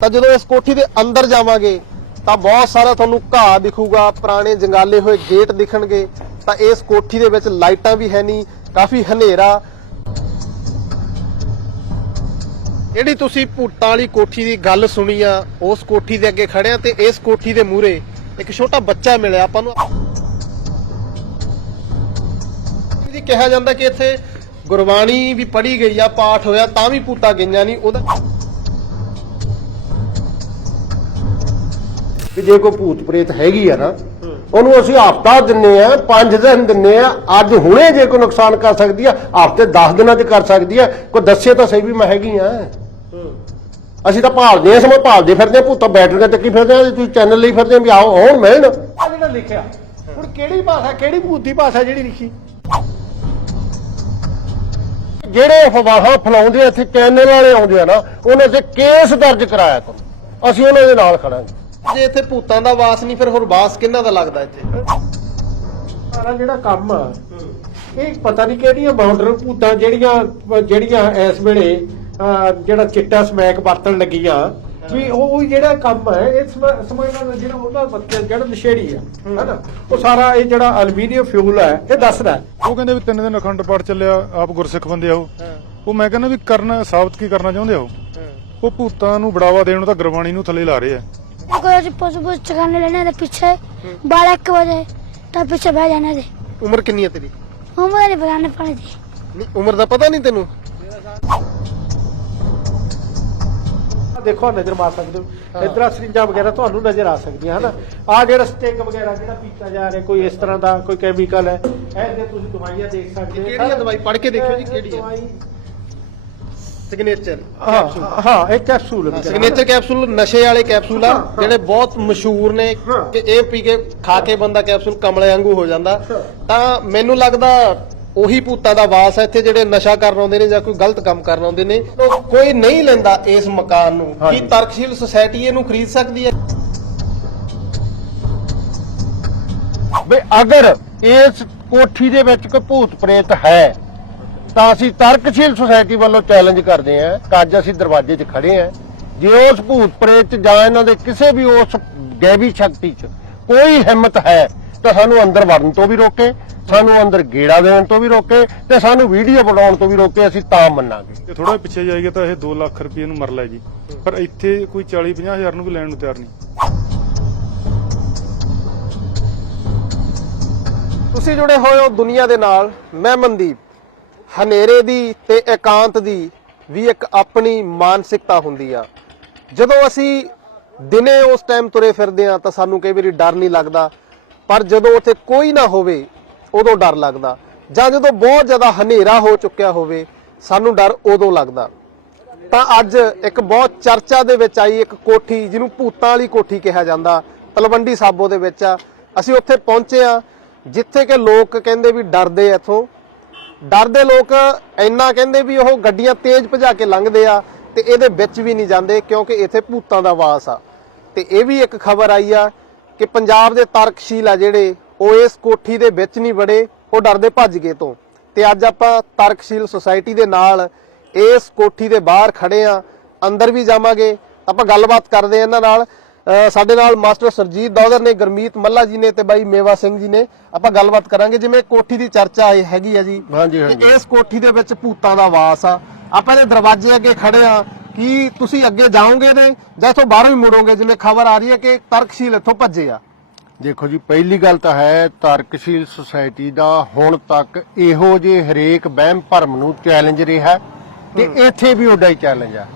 ਤਾਂ ਜਦੋਂ ਇਸ ਕੋਠੀ ਦੇ ਅੰਦਰ ਜਾਵਾਂਗੇ, ਤਾਂ ਬਹੁਤ ਸਾਰਾ ਤੁਹਾਨੂੰ ਘਾਹ ਦਿਖੂਗਾ, ਪੁਰਾਣੇ ਜੰਗਾਲੇ ਹੋਏ ਗੇਟ ਦਿਖਣਗੇ, ਤਾਂ ਇਸ ਕੋਠੀ ਦੇ ਵਿੱਚ ਲਾਈਟਾਂ ਵੀ ਹੈ ਨਹੀਂ, ਕਾਫੀ ਹਨੇਰਾ। ਜਿਹੜੀ ਤੁਸੀਂ ਭੂਤਾਂ ਵਾਲੀ ਕੋਠੀ ਦੀ ਗੱਲ ਸੁਣੀ ਆ, ਉਸ ਕੋਠੀ ਦੇ ਅੱਗੇ ਖੜਿਆ ਤੇ ਇਸ ਕੋਠੀ ਦੇ ਮੂਹਰੇ ਇੱਕ ਛੋਟਾ ਬੱਚਾ ਮਿਲਿਆ, ਆਪਾਂ ਨੂੰ ਜੀ ਕਿਹਾ ਜਾਂਦਾ ਕਿ ਇੱਥੇ ਗੁਰਬਾਣੀ ਵੀ ਪੜ੍ਹੀ ਗਈ ਆ, ਪਾਠ ਹੋਇਆ ਤਾਂ ਵੀ ਭੂਤਾਂ ਗਈਆਂ ਨਹੀਂ, ਉਹਦਾ ਵੀ ਜੇ ਕੋਈ ਭੂਤ ਪ੍ਰੇਤ ਹੈਗੀ ਆ ਨਾ ਉਹਨੂੰ ਅਸੀਂ ਹਫਤਾ ਦਿੰਨੇ ਆ 5 ਦਿਨ ਦਿੰਨੇ ਆ ਅੱਜ ਹੁਣੇ ਜੇ ਕੋਈ ਨੁਕਸਾਨ ਕਰ ਸਕਦੀ ਆ ਹਫ਼ਤੇ 10 ਦਿਨਾਂ 'ਚ ਕਰ ਸਕਦੀ ਆ ਕੋਈ ਦੱਸੇ ਤਾਂ ਸਹੀ ਵੀ ਮੈਂ ਹੈਗੀ ਆ। ਅਸੀਂ ਤਾਂ ਭਾਲਦੇ ਆ ਸਮਾਂ ਭਾਲਦੇ ਫਿਰਦੇ ਆ ਭੂਤਾਂ ਬੈਟਰੀਆਂ ਚੱਕੀ ਫਿਰਦੇ ਆ ਤੁਸੀਂ ਚੈਨਲ ਲਈ ਫਿਰਦੇ ਆ ਵੀ ਆਓ ਆਉਣ ਮਿਲਣ। ਆ ਜਿਹੜਾ ਲਿਖਿਆ ਹੁਣ ਕਿਹੜੀ ਭਾਸ਼ਾ ਕਿਹੜੀ ਭੂਤੀ ਭਾਸ਼ਾ ਜਿਹੜੀ ਲਿਖੀ? ਜਿਹੜੇ ਅਫਵਾਹਾਂ ਫਲਾਉਂਦੇ ਇੱਥੇ ਚੈਨਲ ਵਾਲੇ ਆਉਂਦੇ ਆ ਨਾ ਉਹਨਾਂ ਤੇ ਕੇਸ ਦਰਜ ਕਰਾਇਆ ਕਰੋ ਅਸੀਂ ਉਹਨਾਂ ਦੇ ਨਾਲ ਖੜਾਂਗੇ। ਜੇ ਇੱਥੇ ਭੂਤਾਂ ਦਾ ਵਾਸ ਨਹੀਂ ਫਿਰ ਹੋਰ ਵਾਸ ਕਿਹਨਾਂ ਦਾ ਲੱਗਦਾ ਇੱਥੇ? ਸਾਰਾ ਜਿਹੜਾ ਕੰਮ ਆ ਇਹ ਪਤਾ ਨਹੀਂ ਕਿਹੜੀਆਂ ਬਾਉਂਡਰ ਭੂਤਾਂ ਜਿਹੜੀਆਂ ਜਿਹੜੀਆਂ ਇਸ ਵੇਲੇ ਜਿਹੜਾ ਚਿੱਟਾ ਸਮੈਕ ਵਰਤਣ ਲੱਗੀਆਂ ਵੀ ਉਹ ਉਹ ਜਿਹੜਾ ਕੰਮ ਹੈ ਇਹ ਸਮ- ਸਮਝਣਾ ਦਾ ਜਿਹੜਾ ਉਹਦਾ ਬੱਚਾ ਜਿਹੜਾ ਨਸ਼ੇੜੀ ਆ ਹੈਨਾ? ਉਹ ਸਾਰਾ ਇਹ ਜਿਹੜਾ ਐਲੂਮੀਨੀਅਮ ਫਿਊਲ ਹੈ ਇਹ ਦੱਸਦਾ। ਹੈ। ਉਹ ਕਹਿੰਦੇ ਵੀ ਤਿੰਨ ਦਿਨ ਅਖੰਡ ਪਾਠ ਚੱਲਿਆ ਆਪ ਗੁਰਸਿੱਖ ਬੰਦੇ ਆ ਉਹ। ਉਹ ਮੈਂ ਕਹਿੰਦਾ ਵੀ ਕਰਨਾ ਸਾਬਤ ਕੀ ਕਰਨਾ ਚਾਹੁੰਦੇ ਆ ਉਹ? ਉਹ ਭੂਤਾਂ ਨੂੰ ਬੜਾਵਾ ਦੇਣ ਨੂੰ ਤਾਂ ਗੁਰਬਾਣੀ ਨੂੰ ਥੱਲੇ ਲਾ ਰਹੇ ਆ। कोई पशु पशु चखाने लेने थे पीछे बारह एक बजे तब पीछे बह जाने थे ਉਮਰ ਕਿੰਨੀ ਹੈ ਤੇਰੀ हम नहीं बताने पड़े थे ਨਹੀਂ ਉਮਰ ਦਾ ਪਤਾ ਨਹੀਂ ਤੈਨੂੰ ਆਹ ਦੇਖੋ ਆਹ ਨਜ਼ਰ ਮਾਰ ਸਕਦੇ ਹੋ ਇਧਰ ਸਰਿੰਜਾਂ ਵਗੈਰਾ ਤੁਹਾਨੂੰ ਨਜ਼ਰ ਆ ਸਕਦੀਆਂ ਹਨਾ ਆ ਜਿਹੜਾ ਸਟਿੰਗ ਵਗੈਰਾ ਜਿਹੜਾ ਪੀਤਾ ਜਾ ਰਿਹਾ ਕੋਈ ਇਸ ਤਰ੍ਹਾਂ ਦਾ ਕੋਈ ਕੈਮੀਕਲ ਹੈ ਇਹ ਜੇ ਤੁਸੀਂ ਦਵਾਈਆਂ ਦੇਖ ਸਕਦੇ ਹੋ ਕਿਹੜੀ ਹੈ ਦਵਾਈ? ਪੜ੍ਹ ਕੇ ਦੇਖਿਓ ਜੀ, ਕਿਹੜੀ ਹੈ? ਦਵਾਈ- ਸਿਗਨੇਚਰ ਹਾਂ ਹਾਂ ਇਹ ਕੈਪਸੂਲ ਵਗੈਰਾ। ਸਿਗਨੇਚਰ ਕੈਪਸੂਲ ਨਸ਼ੇ ਵਾਲੇ ਕੈਪਸੂਲ ਆ ਜਿਹੜੇ ਬਹੁਤ ਮਸ਼ਹੂਰ ਨੇ ਹਾਂ। ਕਿ ਇਹ ਪੀ ਕੇ ਖਾ ਕੇ ਬੰਦਾ ਕੈਪਸੂਲ ਕਮਲੇ ਵਾਂਗੂ ਹੋ ਜਾਂਦਾ ਤਾਂ ਮੈਨੂੰ ਲੱਗਦਾ ਉਹੀ ਭੂਤਾਂ ਦਾ ਵਾਸ ਹੈ ਇੱਥੇ ਜਿਹੜੇ ਨਸ਼ਾ ਕਰਨ ਆਉਂਦੇ ਨੇ ਜਾਂ ਕੋਈ ਗਲਤ ਕੰਮ ਕਰਨ ਆਉਂਦੇ ਨੇ ਕੋਈ ਨਹੀਂ ਲੈਂਦਾ ਇਸ ਮਕਾਨ ਨੂੰ ਕੀ। ਤਰਕਸ਼ੀਲ ਸੁਸਾਇਟੀ ਇਹਨੂੰ ਖਰੀਦ ਸਕਦੀ ਹੈ ਵੀ ਅਗਰ ਇਸ ਕੋਠੀ ਦੇ ਵਿੱਚ ਕੋਈ ਭੂਤ ਪ੍ਰੇਤ ਹੈ ਤਾਂ ਅਸੀਂ ਤਰਕਸ਼ੀਲ ਸੁਸਾਇਟੀ ਵੱਲੋਂ ਚੈਲੰਜ ਕਰਦੇ ਹਾਂ ਕਿ ਅੱਜ ਅਸੀਂ ਦਰਵਾਜ਼ੇ 'ਚ ਖੜੇ ਹਾਂ। ਜੇ ਉਸ ਭੂਤ ਪ੍ਰੇਤ 'ਚ ਜਾਂ ਇਹਨਾਂ ਦੇ ਕਿਸੇ ਵੀ ਉਸ ਗੈਵੀ ਸ਼ਕਤੀ 'ਚ ਕੋਈ ਹਿੰਮਤ ਹੈ ਤਾਂ ਸਾਨੂੰ ਅੰਦਰ ਵੜਨ ਤੋਂ ਵੀ ਰੋਕੇ ਸਾਨੂੰ ਅੰਦਰ ਗੇੜਾ ਦੇਣ ਤੋਂ ਵੀ ਰੋਕੇ ਤੇ ਸਾਨੂੰ ਵੀਡੀਓ ਬਣਾਉਣ ਤੋਂ ਵੀ ਰੋਕੇ ਅਸੀਂ ਤਾਂ ਮੰਨਾਂਗੇ। ਤੇ ਥੋੜਾ ਪਿੱਛੇ ਜਾਈਏ ਤਾਂ ਇਹ 2 ਲੱਖ ਰੁਪਏ ਨੂੰ ਮਰ ਲੈ ਜੀ। ਪਰ ਇੱਥੇ ਕੋਈ 40 50 ਹਜ਼ਾਰ ਨੂੰ ਵੀ ਲੈਣ ਨੂੰ ਤਿਆਰ ਨਹੀਂ। ਤੁਸੀਂ ਜੁੜੇ ਹੋਏ ਹੋ ਦੁਨੀਆ ਦੇ ਨਾਲ ਮੈਂ ਮਨਦੀਪ। ਹਨੇਰੇ ਦੀ ਤੇ ਇਕਾਂਤ ਦੀ ਵੀ ਇੱਕ ਆਪਣੀ ਮਾਨਸਿਕਤਾ ਹੁੰਦੀ ਆ। ਜਦੋਂ ਅਸੀਂ ਦਿਨੇ ਉਸ ਟਾਈਮ ਤੁਰੇ ਫਿਰਦੇ ਆ ਤਾਂ ਸਾਨੂੰ ਕਈ ਵਾਰੀ ਡਰ ਨਹੀਂ ਲੱਗਦਾ, ਪਰ ਜਦੋਂ ਉੱਥੇ ਕੋਈ ਨਾ ਹੋਵੇ, ਉਦੋਂ ਡਰ ਲੱਗਦਾ। ਜਾਂ ਜਦੋਂ ਬਹੁਤ ਜ਼ਿਆਦਾ ਹਨੇਰਾ ਹੋ ਚੁੱਕਿਆ ਹੋਵੇ, ਸਾਨੂੰ ਡਰ ਉਦੋਂ ਲੱਗਦਾ। ਤਾਂ ਅੱਜ ਇੱਕ ਬਹੁਤ ਚਰਚਾ ਦੇ ਵਿੱਚ ਆਈ ਇੱਕ ਕੋਠੀ, ਜਿਹਨੂੰ ਭੂਤਾਂ ਵਾਲੀ ਕੋਠੀ ਕਿਹਾ ਜਾਂਦਾ, ਤਲਵੰਡੀ ਸਾਬੋ ਦੇ ਵਿੱਚ ਆ। ਅਸੀਂ ਉੱਥੇ ਪਹੁੰਚੇ ਆ, ਜਿੱਥੇ ਕਿ ਲੋਕ ਕਹਿੰਦੇ ਵੀ ਡਰਦੇ ਇੱਥੋਂ। ਡਰਦੇ ਲੋਕ ਇੰਨਾ ਕਹਿੰਦੇ ਵੀ ਉਹ ਗੱਡੀਆਂ ਤੇਜ਼ ਭਜਾ ਕੇ ਲੰਘਦੇ ਆ ਤੇ ਇਹਦੇ ਵਿੱਚ ਵੀ ਨਹੀਂ ਜਾਂਦੇ ਕਿਉਂਕਿ ਇੱਥੇ ਭੂਤਾਂ ਦਾ ਵਾਸ ਆ। ਤੇ ਇਹ ਵੀ ਇੱਕ ਖਬਰ ਆਈ ਆ ਕਿ ਪੰਜਾਬ ਦੇ ਤਰਕਸ਼ੀਲ ਆ ਜਿਹੜੇ, ਉਹ ਇਸ ਕੋਠੀ ਦੇ ਵਿੱਚ ਨਹੀਂ ਵੜੇ, ਉਹ ਡਰਦੇ ਭੱਜ ਗਏ ਤੋਂ। ਤੇ ਅੱਜ ਆਪਾਂ ਤਰਕਸ਼ੀਲ ਸੁਸਾਇਟੀ ਦੇ ਨਾਲ ਇਸ ਕੋਠੀ ਦੇ ਬਾਹਰ ਖੜੇ ਆ, ਅੰਦਰ ਵੀ ਜਾਵਾਂਗੇ। ਆਪਾਂ ਗੱਲਬਾਤ ਕਰਦੇ ਆ ਇਹਨਾਂ ਨਾਲ। ਸਾਡੇ ਨਾਲ ਮਾਸਟਰ ਸਰਜੀਤ ਦੌਦਰ ਨੇ ਗਰਮੀਤ ਮੱਲਾ ਜੀ ਨੇ ਤੇ ਬਾਈ ਮੇਵਾ ਸਿੰਘ ਜੀ ਨੇ। ਆਪਾਂ ਗੱਲਬਾਤ ਕਰਾਂਗੇ ਜਿਵੇਂ ਕੋਠੀ ਦੀ ਚਰਚਾ ਆਈ ਹੈਗੀ ਆ ਜੀ। ਹਾਂਜੀ, ਇਸ ਕੋਠੀ ਦੇ ਵਿੱਚ ਭੂਤਾਂ ਦਾ ਵਾਸ ਆ। ਆਪਾਂ ਦੇ ਦਰਵਾਜ਼ੇ ਅੱਗੇ ਖੜੇ ਆ ਕੀ ਤੁਸੀਂ ਅੱਗੇ ਜਾਓਗੇ ਨੇ ਜਾਂ ਇੱਥੋਂ ਬਾਹਰੋਂ ਹੀ ਮੁੜੋਗੇ ਜਿਵੇਂ ਖਬਰ ਆ ਰਹੀ ਹੈ ਕਿ ਤਰਕਸ਼ੀਲ ਇੱਥੋਂ ਭੱਜੇ ਆ। ਦੇਖੋ ਜੀ ਪਹਿਲੀ ਗੱਲ ਤਾਂ ਹੈ ਤਰਕਸ਼ੀਲ ਸੁਸਾਇਟੀ ਦਾ ਹੁਣ ਤੱਕ ਇਹੋ ਜੇ ਹਰੇਕ ਵਹਿਮ ਭਰਮ ਨੂੰ ਚੈਲੰਜ ਰਿਹਾ ਕਿ ਇੱਥੇ ਵੀ ਉਹਦਾ ਹੀ ਚੈਲੰਜ ਆ।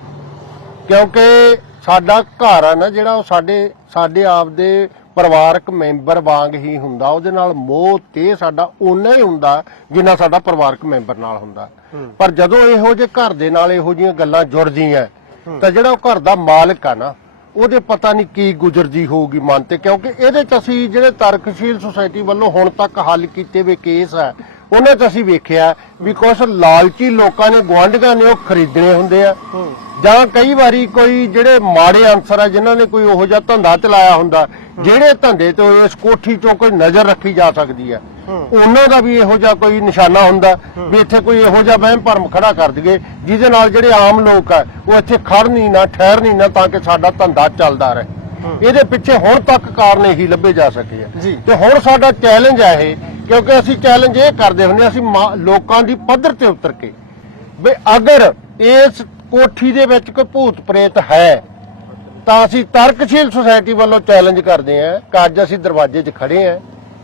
ਕਿਉਂਕਿ ਸਾਡਾ ਘਰ ਆ ਨਾ ਜਿਹੜਾ ਉਹ ਸਾਡੇ ਸਾਡੇ ਆਪ ਦੇ ਪਰਿਵਾਰਕ ਮੈਂਬਰ ਵਾਂਗ ਹੀ ਹੁੰਦਾ। ਉਹਦੇ ਨਾਲ ਮੋਹ ਤੇ ਸਾਡਾ ਓਨਾ ਹੀ ਹੁੰਦਾ ਜਿੰਨਾ ਸਾਡਾ ਪਰਿਵਾਰਕ ਮੈਂਬਰ ਨਾਲ ਹੁੰਦਾ। ਪਰ ਜਦੋਂ ਇਹੋ ਜਿਹੇ ਘਰ ਦੇ ਨਾਲ ਇਹੋ ਜਿਹੀਆਂ ਗੱਲਾਂ ਜੁੜਦੀਆਂ ਤਾਂ ਜਿਹੜਾ ਉਹ ਘਰ ਦਾ ਮਾਲਕ ਆ ਨਾ ਉਹਦੇ ਪਤਾ ਨਹੀਂ ਕੀ ਗੁਜ਼ਰਦੀ ਹੋਊਗੀ ਮਨ ਤੇ। ਕਿਉਂਕਿ ਇਹਦੇ ਚ ਅਸੀਂ ਜਿਹੜੇ ਤਰਕਸ਼ੀਲ ਸੁਸਾਇਟੀ ਵੱਲੋਂ ਹੁਣ ਤੱਕ ਹੱਲ ਕੀਤੇ ਵੇ ਕੇਸ ਹੈ ਉਹਨਾਂ 'ਚ ਅਸੀਂ ਵੇਖਿਆ ਵੀ ਕੁਝ ਲਾਲਚੀ ਲੋਕਾਂ ਨੇ ਗੁਆਂਢੀਆਂ ਨੇ ਉਹ ਖਰੀਦਣੇ ਹੁੰਦੇ ਆ। ਜਾਂ ਕਈ ਵਾਰੀ ਕੋਈ ਜਿਹੜੇ ਮਾੜੇ ਅਨਸਰ ਆ ਜਿਨ੍ਹਾਂ ਨੇ ਕੋਈ ਉਹੋ ਜਿਹਾ ਧੰਦਾ ਚਲਾਇਆ ਹੁੰਦਾ ਜਿਹੜੇ ਧੰਦੇ ਤੋਂ ਇਸ ਕੋਠੀ ਚੋਂ ਕੋਈ ਨਜ਼ਰ ਰੱਖੀ ਜਾ ਸਕਦੀ ਆ। ਉਹਨਾਂ ਦਾ ਵੀ ਇਹੋ ਜਿਹਾ ਕੋਈ ਨਿਸ਼ਾਨਾ ਹੁੰਦਾ ਵੀ ਇੱਥੇ ਕੋਈ ਇਹੋ ਜਿਹਾ ਵਹਿਮ ਭਰਮ ਖੜਾ ਕਰ ਦਈਏ ਜਿਹਦੇ ਨਾਲ ਜਿਹੜੇ ਆਮ ਲੋਕ ਆ ਉਹ ਇੱਥੇ ਖੜ ਨਹੀਂ ਨਾ ਠਹਿਰ ਨਹੀਂ ਨਾ ਤਾਂ ਕਿ ਸਾਡਾ ਧੰਦਾ ਚੱਲਦਾ ਰਹੇ। ਇਹਦੇ ਪਿੱਛੇ ਹੁਣ ਤੱਕ ਕਾਰਨ ਇਹੀ ਲੱਭੇ ਜਾ ਸਕੇ ਆ। ਤੇ ਹੁਣ ਸਾਡਾ ਚੈਲੰਜ ਹੈ ਇਹ ਕਿਉਂਕਿ ਅਸੀਂ ਚੈਲੰਜ ਇਹ ਕਰਦੇ ਹੁੰਦੇ ਅਸੀਂ ਲੋਕਾਂ ਦੀ ਪੱਧਰ ਤੇ ਉਤਰ ਕੇ। ਵੀ ਅਗਰ ਇਸ ਕੋਠੀ ਦੇ ਵਿੱਚ ਕੋਈ ਭੂਤ ਪ੍ਰੇਤ ਹੈ ਤਾਂ ਅਸੀਂ ਤਰਕਸ਼ੀਲ ਸੁਸਾਇਟੀ ਵੱਲੋਂ ਚੈਲੰਜ ਕਰਦੇ ਹਾਂ ਕਿ ਅੱਜ ਅਸੀਂ ਦਰਵਾਜ਼ੇ 'ਚ ਖੜੇ ਹਾਂ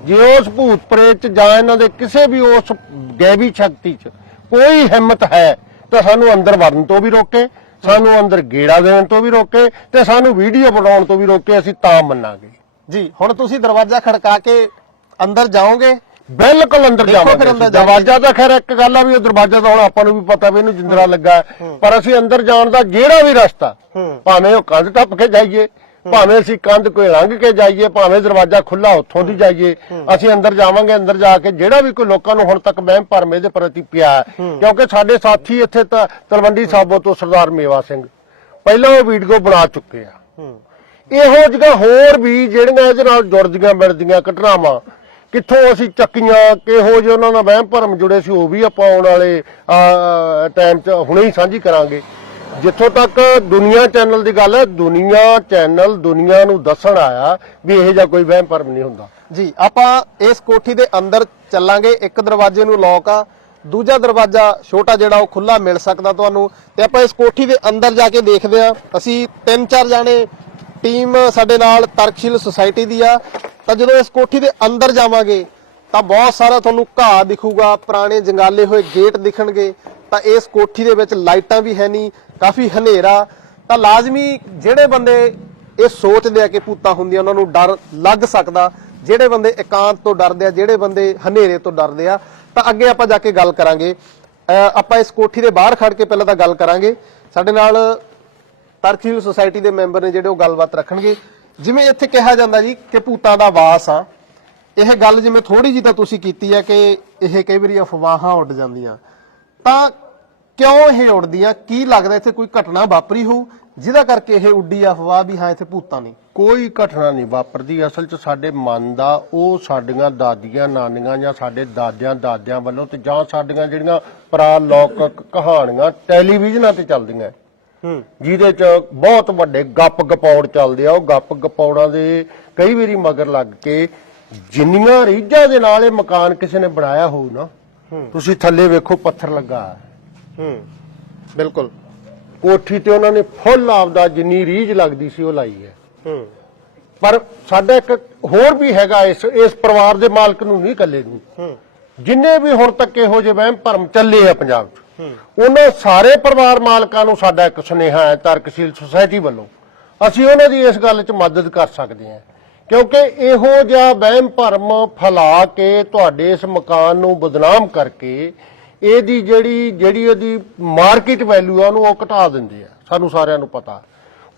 ਜੇ ਉਸ ਭੂਤ ਪ੍ਰੇਤ 'ਚ ਜਾਂ ਇਹਨਾਂ ਦੇ ਕਿਸੇ ਵੀ ਉਸ ਗੈਵੀ ਸ਼ਕਤੀ 'ਚ ਕੋਈ ਹਿੰਮਤ ਹੈ ਤਾਂ ਸਾਨੂੰ ਅੰਦਰ ਵੜਨ ਤੋਂ ਵੀ ਰੋਕੇ ਸਾਨੂੰ ਅੰਦਰ ਗੇੜਾ ਦੇਣ ਤੋਂ ਵੀ ਰੋਕੇ ਤੇ ਸਾਨੂੰ ਵੀਡੀਓ ਬਣਾਉਣ ਤੋਂ ਵੀ ਰੋਕੇ ਅਸੀਂ ਤਾਂ ਮੰਨਾਂਗੇ। ਜੀ ਹੁਣ ਤੁਸੀਂ ਦਰਵਾਜ਼ਾ ਖੜਕਾ ਕੇ ਅੰਦਰ ਜਾਓਗੇ? ਬਿਲਕੁਲ ਅੰਦਰ ਜਾਵਾਂਗੇ। ਦਰਵਾਜ਼ਾ ਤਾਂ ਖੈਰ ਇੱਕ ਗੱਲ ਆ ਵੀ ਉਹ ਦਰਵਾਜ਼ਾ ਤਾਂ ਹੁਣ ਆਪਾਂ ਨੂੰ ਵੀ ਪਤਾ ਵੀ ਇਹਨੂੰ ਜਿੰਦਰਾ ਲੱਗਾ। ਪਰ ਅਸੀਂ ਅੰਦਰ ਜਾਣ ਦਾ ਜਿਹੜਾ ਵੀ ਰਸਤਾ। ਭਾਵੇਂ ਉਹ ਕੰਧ ਟੱਪ ਕੇ ਜਾਈਏ। ਭਾਵੇਂ ਅਸੀਂ ਕੰਧ ਕੋਈ ਲੰਘ ਕੇ ਜਾਈਏ, ਭਾਵੇਂ ਦਰਵਾਜ਼ਾ ਖੁੱਲਾ ਉੱਥੋਂ ਦੀ ਜਾਈਏ, ਅਸੀਂ ਅੰਦਰ ਜਾਵਾਂਗੇ, ਅੰਦਰ ਜਾ ਕੇ ਜਿਹੜਾ ਵੀ ਕੋਈ ਲੋਕਾਂ ਨੂੰ ਹੁਣ ਤੱਕ ਵਹਿਮ ਭਰਮ ਇਹਦੇ ਪ੍ਰਤੀ ਪਿਆ ਕਿਉਂਕਿ ਸਾਡੇ ਸਾਥੀ ਇੱਥੇ ਤਾਂ ਤਲਵੰਡੀ ਸਾਬੋ ਤੋਂ ਸਰਦਾਰ ਮੇਵਾ ਸਿੰਘ, ਪਹਿਲਾਂ ਉਹ ਵੀਡੀਓ ਬਣਾ ਚੁੱਕੇ ਆ। ਇਹੋ ਜਿਹੀਆਂ ਹੋਰ ਵੀ ਜਿਹੜੀਆਂ ਇਹਦੇ ਨਾਲ ਜੁੜਦੀਆਂ ਮਿਲਦੀਆਂ ਘਟਨਾਵਾਂ, ਕਿੱਥੋਂ ਅਸੀਂ ਚੱਕੀਆਂ, ਕਿਹੋ ਜਿਹੇ ਉਹਨਾਂ ਨਾਲ ਵਹਿਮ ਭਰਮ ਜੁੜੇ ਸੀ, ਉਹ ਵੀ ਆਪਾਂ ਆਉਣ ਵਾਲੇ ਟਾਈਮ 'ਚ ਹੁਣੇ ਹੀ ਸਾਂਝੀ ਕਰਾਂਗੇ। ਜਿੱਥੋਂ ਤੱਕ ਦੁਨੀਆ ਚੈਨਲ ਦੀ ਗੱਲ ਹੈ, ਦੁਨੀਆ ਚੈਨਲ ਦੁਨੀਆ ਨੂੰ ਦੱਸਣ ਆਇਆ ਵੀ ਇਹ ਜਿਹਾ ਕੋਈ ਵਹਿਮ ਭਰਮ ਨਹੀਂ ਹੁੰਦਾ। ਜੀ, ਆਪਾਂ ਇਸ ਕੋਠੀ ਦੇ ਅੰਦਰ ਚੱਲਾਂਗੇ, ਇੱਕ ਦਰਵਾਜ਼ੇ ਨੂੰ ਲੌਕ ਆ, ਦੂਜਾ ਦਰਵਾਜ਼ਾ ਛੋਟਾ ਜਿਹੜਾ, ਉਹ ਖੁੱਲਾ ਮਿਲ ਸਕਦਾ ਤੁਹਾਨੂੰ, ਤੇ ਆਪਾਂ ਇਸ ਕੋਠੀ ਦੇ ਅੰਦਰ ਜਾ ਕੇ ਦੇਖਦੇ ਆ ਅਸੀਂ ਤਿੰਨ ਚਾਰ ਜਾਣੇ ਟੀਮ ਸਾਡੇ ਨਾਲ ਤਰਕਸ਼ੀਲ ਸੁਸਾਇਟੀ ਦੀ ਆ, ਤਾਂ ਜਦੋਂ ਇਸ ਕੋਠੀ ਦੇ ਅੰਦਰ ਜਾਵਾਂਗੇ, ਤਾਂ ਬਹੁਤ ਸਾਰਾ ਤੁਹਾਨੂੰ ਘਾਹ ਦਿਖੂਗਾ, ਪੁਰਾਣੇ ਜੰਗਾਲੇ ਹੋਏ ਗੇਟ ਦਿਖਣਗੇ, ਤਾਂ ਇਸ ਕੋਠੀ ਦੇ ਵਿੱਚ ਲਾਈਟਾਂ ਵੀ ਹੈ ਨਹੀਂ ਕਾਫੀ ਹਨੇਰਾ, ਤਾਂ ਲਾਜ਼ਮੀ ਜਿਹੜੇ ਬੰਦੇ ਇਹ ਸੋਚਦੇ ਆ ਕਿ ਭੂਤਾਂ ਹੁੰਦੀਆਂ, ਉਹਨਾਂ ਨੂੰ ਡਰ ਲੱਗ ਸਕਦਾ। ਜਿਹੜੇ ਬੰਦੇ ਇਕਾਂਤ ਤੋਂ ਡਰਦੇ ਆ, ਜਿਹੜੇ ਬੰਦੇ ਹਨੇਰੇ ਤੋਂ ਡਰਦੇ ਆ, ਤਾਂ ਅੱਗੇ ਆਪਾਂ ਜਾ ਕੇ ਗੱਲ ਕਰਾਂਗੇ। ਆਪਾਂ ਇਸ ਕੋਠੀ ਦੇ ਬਾਹਰ ਖੜ ਕੇ ਪਹਿਲਾਂ ਤਾਂ ਗੱਲ ਕਰਾਂਗੇ। ਸਾਡੇ ਨਾਲ ਤਰਕੀਲ ਸੁਸਾਇਟੀ ਦੇ ਮੈਂਬਰ ਨੇ ਜਿਹੜੇ ਉਹ ਗੱਲਬਾਤ ਰੱਖਣਗੇ। ਜਿਵੇਂ ਇੱਥੇ ਕਿਹਾ ਜਾਂਦਾ ਜੀ ਕਿ ਭੂਤਾਂ ਦਾ ਵਾਸ ਆ। ਇਹ ਗੱਲ ਜਿਵੇਂ ਥੋੜੀ ਜੀ ਤਾਂ ਤੁਸੀਂ ਕੀਤੀ ਹੈ ਕਿ ਇਹ ਕਈ ਵਾਰੀ ਅਫਵਾਹਾਂ ਉੱਡ ਜਾਂਦੀਆਂ। ਤਾਂ ਕਿਉਂ ਇਹ ਉੱਡਦੀਆਂ ਕੀ ਲੱਗਦਾ ਇੱਥੇ ਕੋਈ ਘਟਨਾ ਵਾਪਰੀ ਹੋਊ? ਜਿਹਦਾ ਕਰਕੇ ਇਹ ਉੱਡੀ ਅਫਵਾਹ ਵੀ ਹਾਂ ਇੱਥੇ ਭੂਤਾਂ ਨੇ। ਕੋਈ ਘਟਨਾ ਨਹੀਂ ਵਾਪਰਦੀ। ਅਸਲ 'ਚ ਸਾਡੇ ਮਨ ਦਾ ਉਹ ਸਾਡੀਆਂ ਦਾਦੀਆਂ ਨਾਨੀਆਂ ਜਾਂ ਸਾਡੇ ਦਾਦਿਆਂ ਦਾਦਿਆਂ ਵੱਲੋਂ ਤੇ ਜਾਂ ਸਾਡੀਆਂ ਜਿਹੜੀਆਂ ਪਰਾਲੌਕਿਕ ਕਹਾਣੀਆਂ ਟੈਲੀਵਿਜ਼ਨਾਂ ਤੇ ਚੱਲਦੀਆਂ। ਹੂੰ। ਜਿਹਦੇ 'ਚ ਬਹੁਤ ਵੱਡੇ ਗੱਪ ਗਪੌੜ ਚੱਲਦੇ ਆ। ਉਹ ਗੱਪ ਗਪੌੜਾਂ ਦੇ ਕਈ ਵਾਰੀ ਮਗਰ ਲੱਗ ਕੇ ਜਿੰਨੀਆਂ ਰੀਝਾਂ ਦੇ ਨਾਲ ਇਹ ਮਕਾਨ ਕਿਸੇ ਨੇ ਬਣਾਇਆ ਹੋਊ ਨਾ ਤੁਸੀਂ ਥੱਲੇ ਵੇਖੋ ਪੱਥਰ ਲੱਗਾ। ਹੈ। ਹੂੰ ਬਿਲਕੁਲ। ਕੋਠੀ ਤੇ ਉਹਨਾਂ ਨੇ ਫੁੱਲ ਆਪਦਾ ਜਿੰਨੀ ਰੀਝ ਲੱਗਦੀ ਸੀ ਉਹ ਲਾਈ ਹੈ। ਹੂੰ। ਪਰ ਸਾਡਾ ਇੱਕ ਹੋਰ ਵੀ ਹੈਗਾ ਇਸ ਇਸ ਪਰਿਵਾਰ ਦੇ ਮਾਲਕ ਨੂੰ ਨਹੀਂ ਇਕੱਲੇ ਨੂੰ। ਹੂੰ। ਜਿੰਨੇ ਵੀ ਹੁਣ ਤੱਕ ਇਹੋ ਜਿਹੇ ਵਹਿਮ ਭਰਮ ਚੱਲੇ ਆ ਪੰਜਾਬ 'ਚ ਉਹਨਾਂ ਸਾਰੇ ਪਰਿਵਾਰ ਮਾਲਕਾਂ ਨੂੰ ਸਾਡਾ ਇੱਕ ਸੁਨੇਹਾ ਹੈ ਤਰਕਸ਼ੀਲ ਸੁਸਾਇਟੀ ਵੱਲੋਂ। ਅਸੀਂ ਉਹਨਾਂ ਦੀ ਇਸ ਗੱਲ 'ਚ ਮਦਦ ਕਰ ਸਕਦੇ ਹਾਂ। ਕਿਉਂਕਿ ਇਹੋ ਜਿਹਾ ਵਹਿਮ ਭਰਮ ਫੈਲਾ ਕੇ ਤੁਹਾਡੇ ਇਸ ਮਕਾਨ ਨੂੰ ਬਦਨਾਮ ਕਰਕੇ ਇਹਦੀ ਜਿਹੜੀ ਜਿਹੜੀ ਉਹਦੀ ਮਾਰਕੀਟ ਵੈਲਿਊ ਆ ਉਹਨੂੰ ਉਹ ਘਟਾ ਦਿੰਦੇ ਆ। ਸਾਨੂੰ ਸਾਰਿਆਂ ਨੂੰ ਪਤਾ।